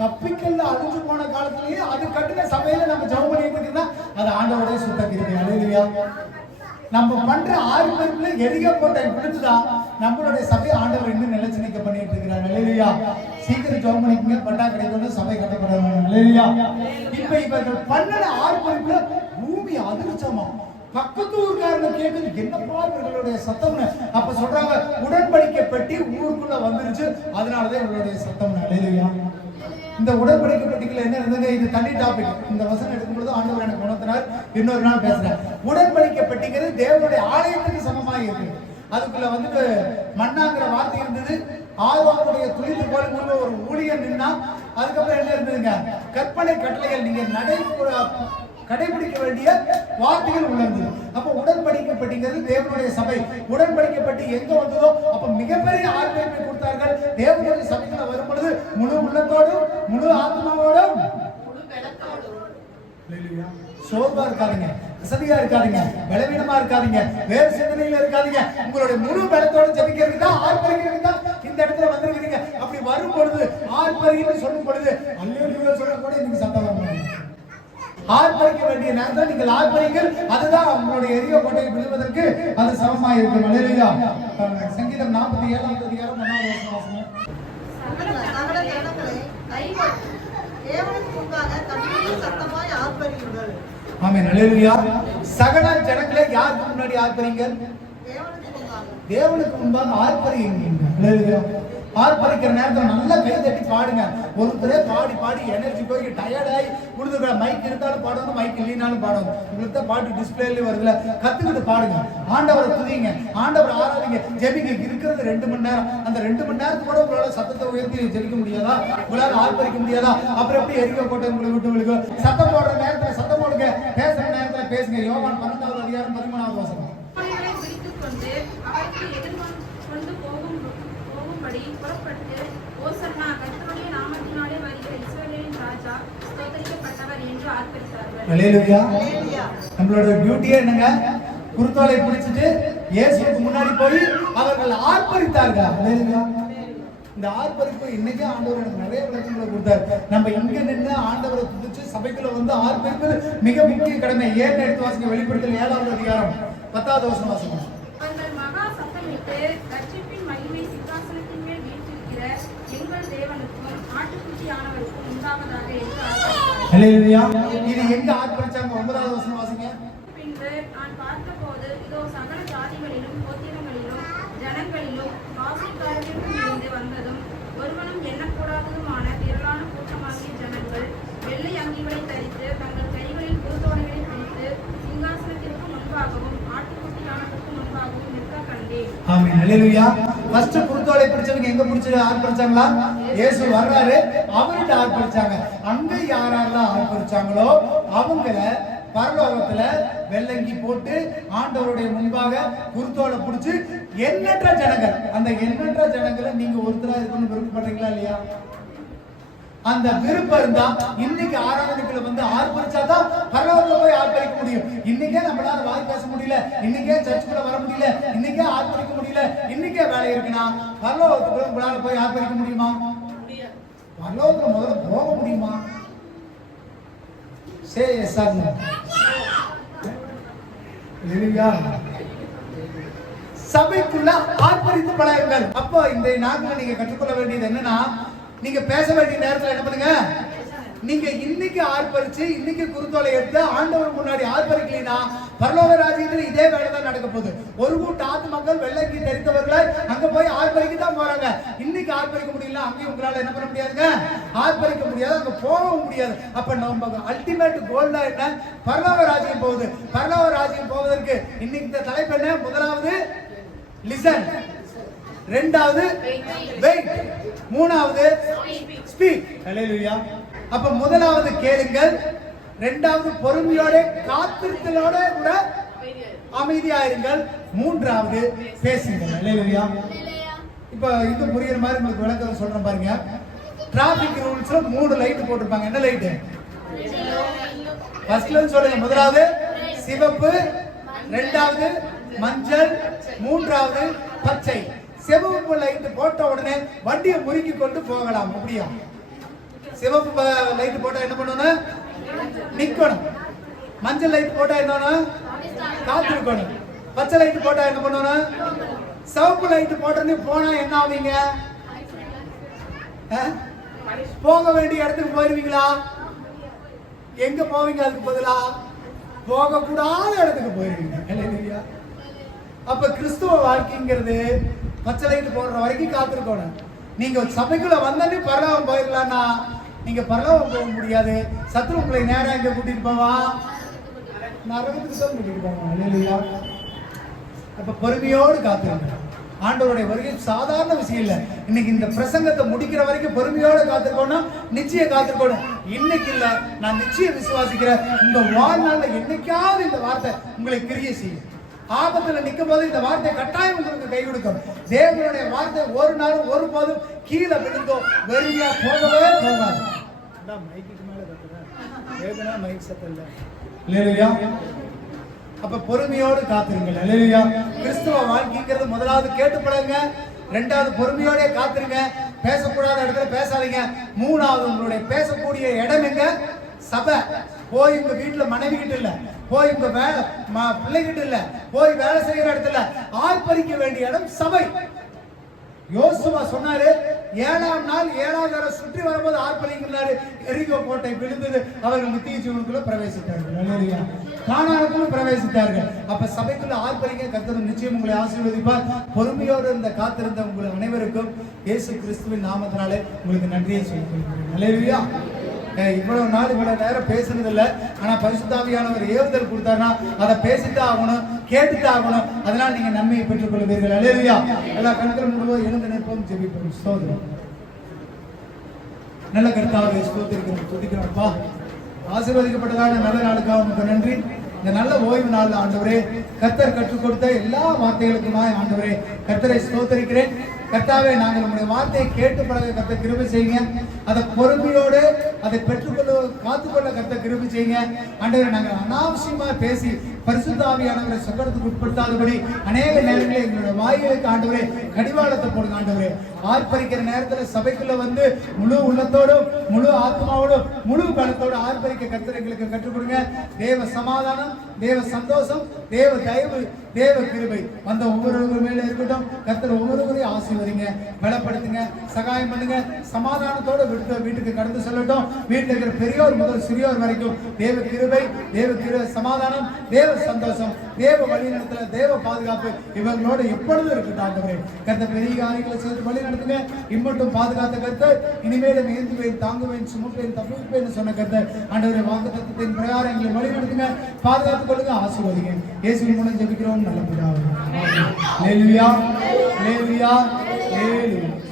கப்பிக்கல்ல அழிஞ்சு போன காலத்திலேயே அது கட்டின சபையில நம்ம ஜெபம் பண்ணிட்டு இருக்கோம்னா அது ஆண்டவருடைய சுத்த கிருபை. அல்லேலூயா. நம்ம பண்ற ஆர்ப்பரிப்புல எரிகோ கோட்டை விழுந்துதான் நம்மளுடைய சபை ஆண்டவர் இன்னும் நிலைச்சு நிக்க பண்ணிட்டு இருக்கிறார். அல்லேலூயா. சீக்கிரம் ஜெபம் பண்ணிக்கங்க. பட்டா கிடைக்கணும், சபை கட்டப்படணும். அல்லேலூயா. இப்ப இவர்கள் பண்ணன ஆர்ப்பரிப்புல பூமி அதிர்ச்சமா பக்கத்து ஊர்காரங்க கேக்குது, என்னப்பா இவர்களுடைய சத்தம்னு. அப்ப சொல்றாங்க, உடன்படிக்கை பெட்டி ஊருக்குள்ள வந்துருச்சு, அதனாலதான் இவர்களுடைய சத்தம். அல்லேலூயா. இந்த உடன்படிக்கை பெட்டிக்குள்ள என்ன இருந்தது? இது தனி டாபிக். இந்த வசனம் எடுக்கும்போது ஆண்டவர் எனக்கு உணர்த்தினார். இன்னொரு நாள் பேசுறேன். உடன்படிக்கை பெட்டிங்கிறது தேவனுடைய ஆலயத்துக்கு சமமாக இருக்கு. அதுக்குள்ள வந்துட்டு மண்ணாங்கிற வார்த்தை இருந்தது. ஆதாமுடைய துளித்து போல ஒரு ஊழியர் நின்னா. அதுக்கப்புறம் என்ன இருந்ததுங்க? கற்பனை கட்டளைகள், நீங்க கடைபிடிக்க வேண்டிய வார்த்தைகள் உள்ளது. அப்ப உடன்படிக்கப்பட்டிங்கிறது தேவனுடைய சபை. உடன்படிக்கப்பட்டு எங்க வந்ததோ அப்ப மிகப்பெரிய ஆர்ப்பரிப்பை கொடுத்தார்கள். தேவனுடைய சபைக்குள்ள வரும் பொழுது முழு உள்ளத்தோடும் முழு ஆத்மாவோடும் சோர்வா இருக்காதீங்க, வசதியா இருக்காதீங்க, பலவீனமா இருக்காதீங்க, வேறு சிந்தனையில இருக்காதீங்க. உங்களுடைய முழு பலத்தோட ஜெபிக்கிறதுக்கு தான், ஆர்ப்பரிக்கிறதுக்கு தான் இந்த இடத்துல வந்திருக்கிறீங்க. அப்படி வரும் பொழுது ஆர்ப்பரின்னு சொல்லும் பொழுது அல்லேலூயா சொல்ல கூட நீங்க சத்தம் வாங்க. ஆர்ப்பரிக்க வேண்டிய நேரத்தில் நீங்கள் ஆர்ப்பரிங்கள். அதுதான் உங்களுடைய எரிய கோட்டையை விழுவதற்கு அது சமமாக இருக்கும். அல்லேலூயா. சங்கீதம் 47ஆம் அதிகாரம் 1ஆம் வசனம். சகல ஜனங்களே கைகொட்டி தேவனுக்கு முன்பாக கண்ணீர் சத்தமாய் ஆர்ப்பரியுங்கள். ஆமென். அல்லேலூயா. சகல ஜனங்களே யாருக்கு முன்னாடி ஆர்ப்பரிங்க? தேவனுக்கு முன்பாக. தேவனுக்கு முன்பாக ஆர்ப்பரிங்க. அல்லேலூயா. ஆர்ப்பரிக்கிற நேரத்தில் நல்லா கை தட்டி பாடுங்க. ஒருத்தரே பாடி பாடி எனர்ஜி போய் டயர்டாகி கொடுத்துருக்க. மைக் இருந்தாலும் பாடணும், மைக் இல்லைனாலும் பாடணும். உங்களுக்கு தான் பாட்டு டிஸ்பிளேல வருதுல, கத்துக்கிட்டு பாடுங்க. ஆண்டவரை துதிங்க, ஆண்டவரை ஆராதிங்க, ஜெபிங்க. இருக்கிறது 2 மணி நேரம். அந்த 2 மணி நேரத்துக்கு கூட உங்களால சத்தத்தை உயர்த்தி ஜெபிக்க முடியாதா? உங்களால ஆர்ப்பரிக்க முடியாதா? அப்புறம் எப்படி எரிக்க கோட்டை உங்களை விட்டு விழுகும்? சத்தம் போடுற நேரத்தில் சத்தம் போடுங்க, பேசுற நேரத்தில் பேசுங்க. யோவான் 12ஆம் அதிகாரம் 13ஆவது வசனம். பிடித்துக்கொண்டு அவருக்கு எதிர்கொண்டு போகும்படி புறப்பட்டு, ஓசன்னா, கர்த்தருடைய நாமத்தினாலே வருகிற இஸ்ரவேலின் ராஜா ஸ்தோத்திரிக்கப்பட்டவர் என்று ஆர்ப்பரித்தார்கள். அல்லேலூயா. அல்லேலூயா. நம்மளோட டியூட்டியே என்னங்க? குருத்தோலை பிடிச்சிட்டு இயேசுவுக்கு முன்னாடி போய் அவர்கள் ஆர்ப்பரித்தார்கள். அல்லேலூயா. இந்த ஆர்ப்பரிப்பு இன்னைக்கு ஆண்டவர் எனக்கு நிறைய விளக்கங்களை கொடுத்தாரு. நம்ம இங்க நின்று ஆண்டவரை துதிச்சு சபைக்குள்ள வந்து ஆர்ப்பரிப்பது மிக முக்கிய கடமை. ஏன் எடுத்து வாசிங்க. வெளிப்படுத்தல் 7ஆம் அதிகாரம் 10ஆவது வசனம் வாசிங்க. அவர்கள் மகா சத்தமிட்டு, ரட்சிப்பின் மகிமை சிங்காசனத்தின் மேல் வீற்றிருக்கிற எங்கள் தேவனுக்கும் ஆட்டுக்குட்டியானவருக்கும் உண்டாவதாக என்று ஆர்ப்பரித்தார்கள். அல்லேலூயா. இது எங்க ஆர்ப்பரிச்சாங்க? 9ஆவது வசனம் வாசிங்க. பின்பு நான் பார்த்தபோது, இதோ சகல ஜாதிகளிலும் கோத்திரங்களிலும் ஜனங்களிலும் பாசைக்காரர்களிலும் இருந்து வந்ததும் ஒருவனும் எண்ணக்கூடாததுமான திரளான கூட்டமாகிய ஜனங்கள் வெள்ளை அங்கிகளை தரித்து தங்கள் கைகளில் குருத்தோலைகளை பிடித்து சிங்காசனத்திற்கு முன்பாகவும் ஆட்டுக்குட்டியானவருக்கு முன்பாகவும் நிற்க கண்டேன். ஆமென். அல்லேலூயா. ஃபர்ஸ்ட் குருத்தோலை பிடிச்சவங்க எங்க பிடிச்சு ஆர்ப்பரிச்சாங்களா? இயேசு வர்றாரு, அவர்கிட்ட ஆர்ப்பரிச்சாங்க. அங்க யாரெல்லாம் ஆர்ப்பரிச்சாங்களோ அவங்கள பரலோகத்துல வெள்ளங்கி போட்டு ஆண்டவருடைய முன்பாக குருத்தோலை பிடிச்சு எண்ணற்ற ஜனங்கள். அந்த எண்ணற்ற ஜனங்களை நீங்க ஒருத்தரா இருக்கணும்னு விருப்பப்படுறீங்களா இல்லையா? அந்த விருப்பம் இருந்தா இன்னைக்கு ஆராதனைக்குள்ள வந்து ஆர்ப்பரிச்சாதான் பரலோகத்துல போய் ஆர்ப்பரிக்க முடியும். இன்னைக்கே நம்மளால வாய் பேச முடியல, இன்னைக்கே சர்ச்சுக்குள்ள வர முடியல, இன்னைக்கே ஆர்ப்பரிக்க முடியல, இன்னைக்கே வேலை இருக்குன்னா பரலோகத்துக்குள்ள உங்களால போய் ஆர்ப்பரிக்க முடியுமா? பரலோகத்துல முதல்ல போக முடியுமா? Say yes or no. சபைக்குள்ள ஆர்ப்பரித்து பழகுங்கள். அப்போ இந்த நாட்களை நீங்க கற்றுக்கொள்ள வேண்டியது என்னன்னா, நீங்க பேச வேண்டிய நேரத்துல என்ன பண்ணுங்க? நீங்க இன்னைக்கு ஆர்ப்பரிச்சு இன்னைக்கு குருத்தோலை எடுத்து ஆண்டவர் முன்னாடி ஆர்ப்பரிக்கலைன்னா பரலோக ராஜ்யத்துல இதே வேலை தான் நடக்க போகுது. ஒரு கூட்ட மக்கள் வெள்ளைக்கு தெரிந்தவர்களை அங்க போய் ஆர்ப்பரிக்க தான் போறாங்க. இன்னைக்கு ஆர்ப்பரிக்க முடியல, அங்கேயும் உங்களால என்ன பண்ண முடியாதுங்க? ஆர்ப்பரிக்க முடியாது, அங்க போகவும் முடியாது. அப்ப நம்ம அல்டிமேட் கோல்டா என்ன? பரலோக ராஜ்யம் போகுது. பரலோக ராஜ்யம் போவதற்கு இன்னைக்கு இந்த தலைப்பு என்ன? முதலாவது லிசன், இரண்டாவது வெயிட், மூணாவது ஸ்பீக். அல்லேலூயா. அப்ப முதலாவது கேளுங்கள், இரண்டாவது பொறுமையோட காத்திருத்தலோட கூட அமைதியா இருங்கள், மூன்றாவது பேசுங்கள். அல்லேலூயா. இப்ப இது புரியுற மாதிரி உங்களுக்கு விளக்கம் சொல்றேன் பாருங்க. டிராபிக் ரூல்ஸ்ல 3 லைட் போட்டிருப்பாங்க. என்ன லைட்? ஃபர்ஸ்ட்ல சொல்லுங்க. முதலாவது சிவப்பு, இரண்டாவது மஞ்சள், மூன்றாவது பச்சை. சிவப்பு லைட் போட்ட உடனே வண்டியை முறுக்கி கொண்டு போகலாம். அப்படியா? சிவப்பு லைட் போட்டா என்ன பண்ணணும்? நிக்கணும். மஞ்சள் லைட் போட்டா என்ன? காத்திருக்கணும். பச்சை லைட் போட்டா என்ன பண்ணணும்? சிவப்பு லைட் போட்டோன்னு போனா என்ன ஆவீங்க? போக வேண்டிய இடத்துக்கு போயிருவீங்களா? எங்க போவீங்க? அதுக்கு பதிலா போகக்கூடாத இடத்துக்கு போயிருவீங்க. அல்லேலூயா. அப்ப கிறிஸ்துவ வாழ்க்கைங்கிறது பச்சளைட்டு போடுற வரைக்கும் காத்திருக்கணும். நீங்க சபைக்குள்ள வந்தோடனே பரலோகம் போயிடலாம்னா நீங்க பரலோகம் போக முடியாது. சத்ரு உங்களை நேரா எங்க கூட்டிட்டு போவான்? நரகத்துக்கு தான் கூட்டிட்டு போவான். அல்லேலூயா. அப்ப பொறுமையோடு காத்திருங்க. ஆண்டவருடைய வருகை சாதாரண விஷயம் இல்லை. இன்னைக்கு இந்த பிரசங்கத்தை முடிக்கிற வரைக்கும் பொறுமையோட காத்திருக்கணும், நிச்சயம் காத்திருக்கணும். இன்னைக்கு இல்ல, நான் நிச்சயம் விசுவாசிக்கிறேன், உங்க வாழ்நாள்ல என்னைக்காவது இந்த வார்த்தை உங்களை கிரியை செய்யும். ஆபத்துல நிற்கும் போது இந்த வார்த்தை கட்டாயம் உங்களுக்கு கை கொடுக்கும். தேவனுடைய வார்த்தை ஒரு நாளும் ஒரு போதும் கீழே விழுந்தோ வெறுமையா போகவே போகாது. மைக்கு மேல கட்டுறேன், மைக் சத்தம் இல்ல. அப்ப பொறுமையோடு காத்திருங்கள். அல்லேலூயா. கிறிஸ்துவ வாழ்க்கைங்கிறது முதலாவது கேட்டுப்படுங்க, ரெண்டாவது பொறுமையோட காத்திருங்க, பேசக்கூடாத இடத்துல பேசாதீங்க, மூணாவது உங்களுடைய பேசக்கூடிய இடம் எங்க? சபை. போய் உங்க வீட்டுல மனைவி கிட்ட இல்ல, போய் உங்க பிள்ளைகிட்ட இல்ல, போய் வேலை செய்யற இடத்துல ஆர்ப்பரிக்க வேண்டிய இடம் சபை. யோசுவா சொன்னாரு, 7ஆம் நாள் 7வது தடவை சுற்றி வரும்போது ஆர்ப்பரிக்கிறாரு. எரிகோ கோட்டை விழுந்தது, அவர்கள் நித்திய ஜீவனுக்குள்ள பிரவேசித்தார்கள். அல்லேலூயா. கானானுக்குள்ள பிரவேசித்தார்கள். அப்ப சபைக்குள்ள ஆர்ப்பரிக்க கர்த்தர் நிச்சயம் உங்களை ஆசீர்வதிப்பார். பொறுமையோடு இருந்த காத்திருந்த உங்கள் அனைவருக்கும் இயேசு கிறிஸ்துவின் நாமத்தினாலே உங்களுக்கு நன்றியை சொல்லிக் கொள்கிறேன். அல்லேலூயா. இவ்வளவு நாள் இவ்வளவு நேரம் பேசுறது இல்லை, ஆனா பரிசுத்தாவியானவர் ஏவுதல் கொடுத்தாருன்னா அதை பேசித்தான் ஆகணும், கேட்டுதான் ஆகணும். அதனால நீங்க நன்மையை பெற்றுக் கொள்வீர்கள். அல்லேலூயா. எல்லா கண்களும் முழுவதும் எழுந்து நிற்போம், ஜெபிப்போம். ஸ்தோத்திரம். நல்ல கர்த்தாவே ஸ்தோத்திரிக்கிறோம், துதிக்கிறோம்ப்பா. ஆசீர்வதிக்கப்பட்டதான நல்ல நாளுக்காக உங்களுக்கு நன்றி. இந்த நல்ல ஓய்வு நாள் ஆண்டவரே, கர்த்தர் கற்றுக் கொடுத்த எல்லா வார்த்தைகளுக்குமாய் ஆண்டவரே கர்த்தரை ஸ்தோத்திரிக்கிறேன். கர்த்தாவே, நாங்கள் நம்முடைய வார்த்தையை கேட்டு பழக கர்த்தர் கிருபை செய்யுங்க. அதை பொறுமையோடு அதை பெற்றுக்கொள்ள காத்துக்கொள்ள கர்த்தர் கிருபை செய்யுங்க. ஆண்டவரே, நாங்கள் அனாவசியமா பேசி பரிசுத்த ஆவியானவரை சங்கடத்துக்கு உட்படுத்தாதபடி அநேக நேரங்களில் எங்களுடைய வாய்களுக்கு ஆண்டவரே கடிவாளத்தை போடுங்க. ஆண்டவரே, ஆர்ப்பரிக்கிற நேரத்தில் சபைக்குள்ள வந்து முழு உள்ளத்தோடும் முழு ஆத்மாவோடும் முழு பலத்தோடு ஆர்ப்பரிக்க கர்த்தர் எங்களுக்கு கற்றுக் கொடுங்க. தேவ சமாதானம், தேவ சந்தோஷம், தேவ தயவு, தேவ கிருபை வந்த ஒவ்வொருவரும் மேல இருக்கட்டும். கர்த்தர் ஒவ்வொருவரையும் ஆசீர்வதிங்க, பலப்படுத்துங்க, சகாயம் பண்ணுங்க. சமாதானத்தோட வீட்டுக்கு கடந்து செல்லட்டும். வீட்டில் இருக்கிற பெரியோர் முதல் சிறியோர் வரைக்கும் தேவ கிருபை, சமாதானம், தேவ சந்தோஷம், தேவ வழிநடத்தல, தேவ பாதுகாப்பு இவங்களோட எப்பொழுதும் இருக்கட்டும். ஆண்டவரே, கர்த்தர் பெரிய காரியங்களை செய்து வழி நடத்துங்க. இம்மட்டும் பாதுகாத்த கர்த்தர், இனிமேலும் ஏந்துவேன், தாங்குவேன், சுமப்பேன், தப்புவேன் சொன்ன கர்த்தர் ஆண்டவரே, வாக்குத்தத்தத்தின் பிரகாரம் எங்களை வழி நடத்துங்க, பாதுகாத்துக் கொள்ளுங்க, ஆசீர்வதிங்க. இயேசுவின் மூலம் ஜெபிக்கிறோம் நல்ல பிதாவே. ஆமென். அல்லேலூயா. அல்லேலூயா. அல்லேலூயா.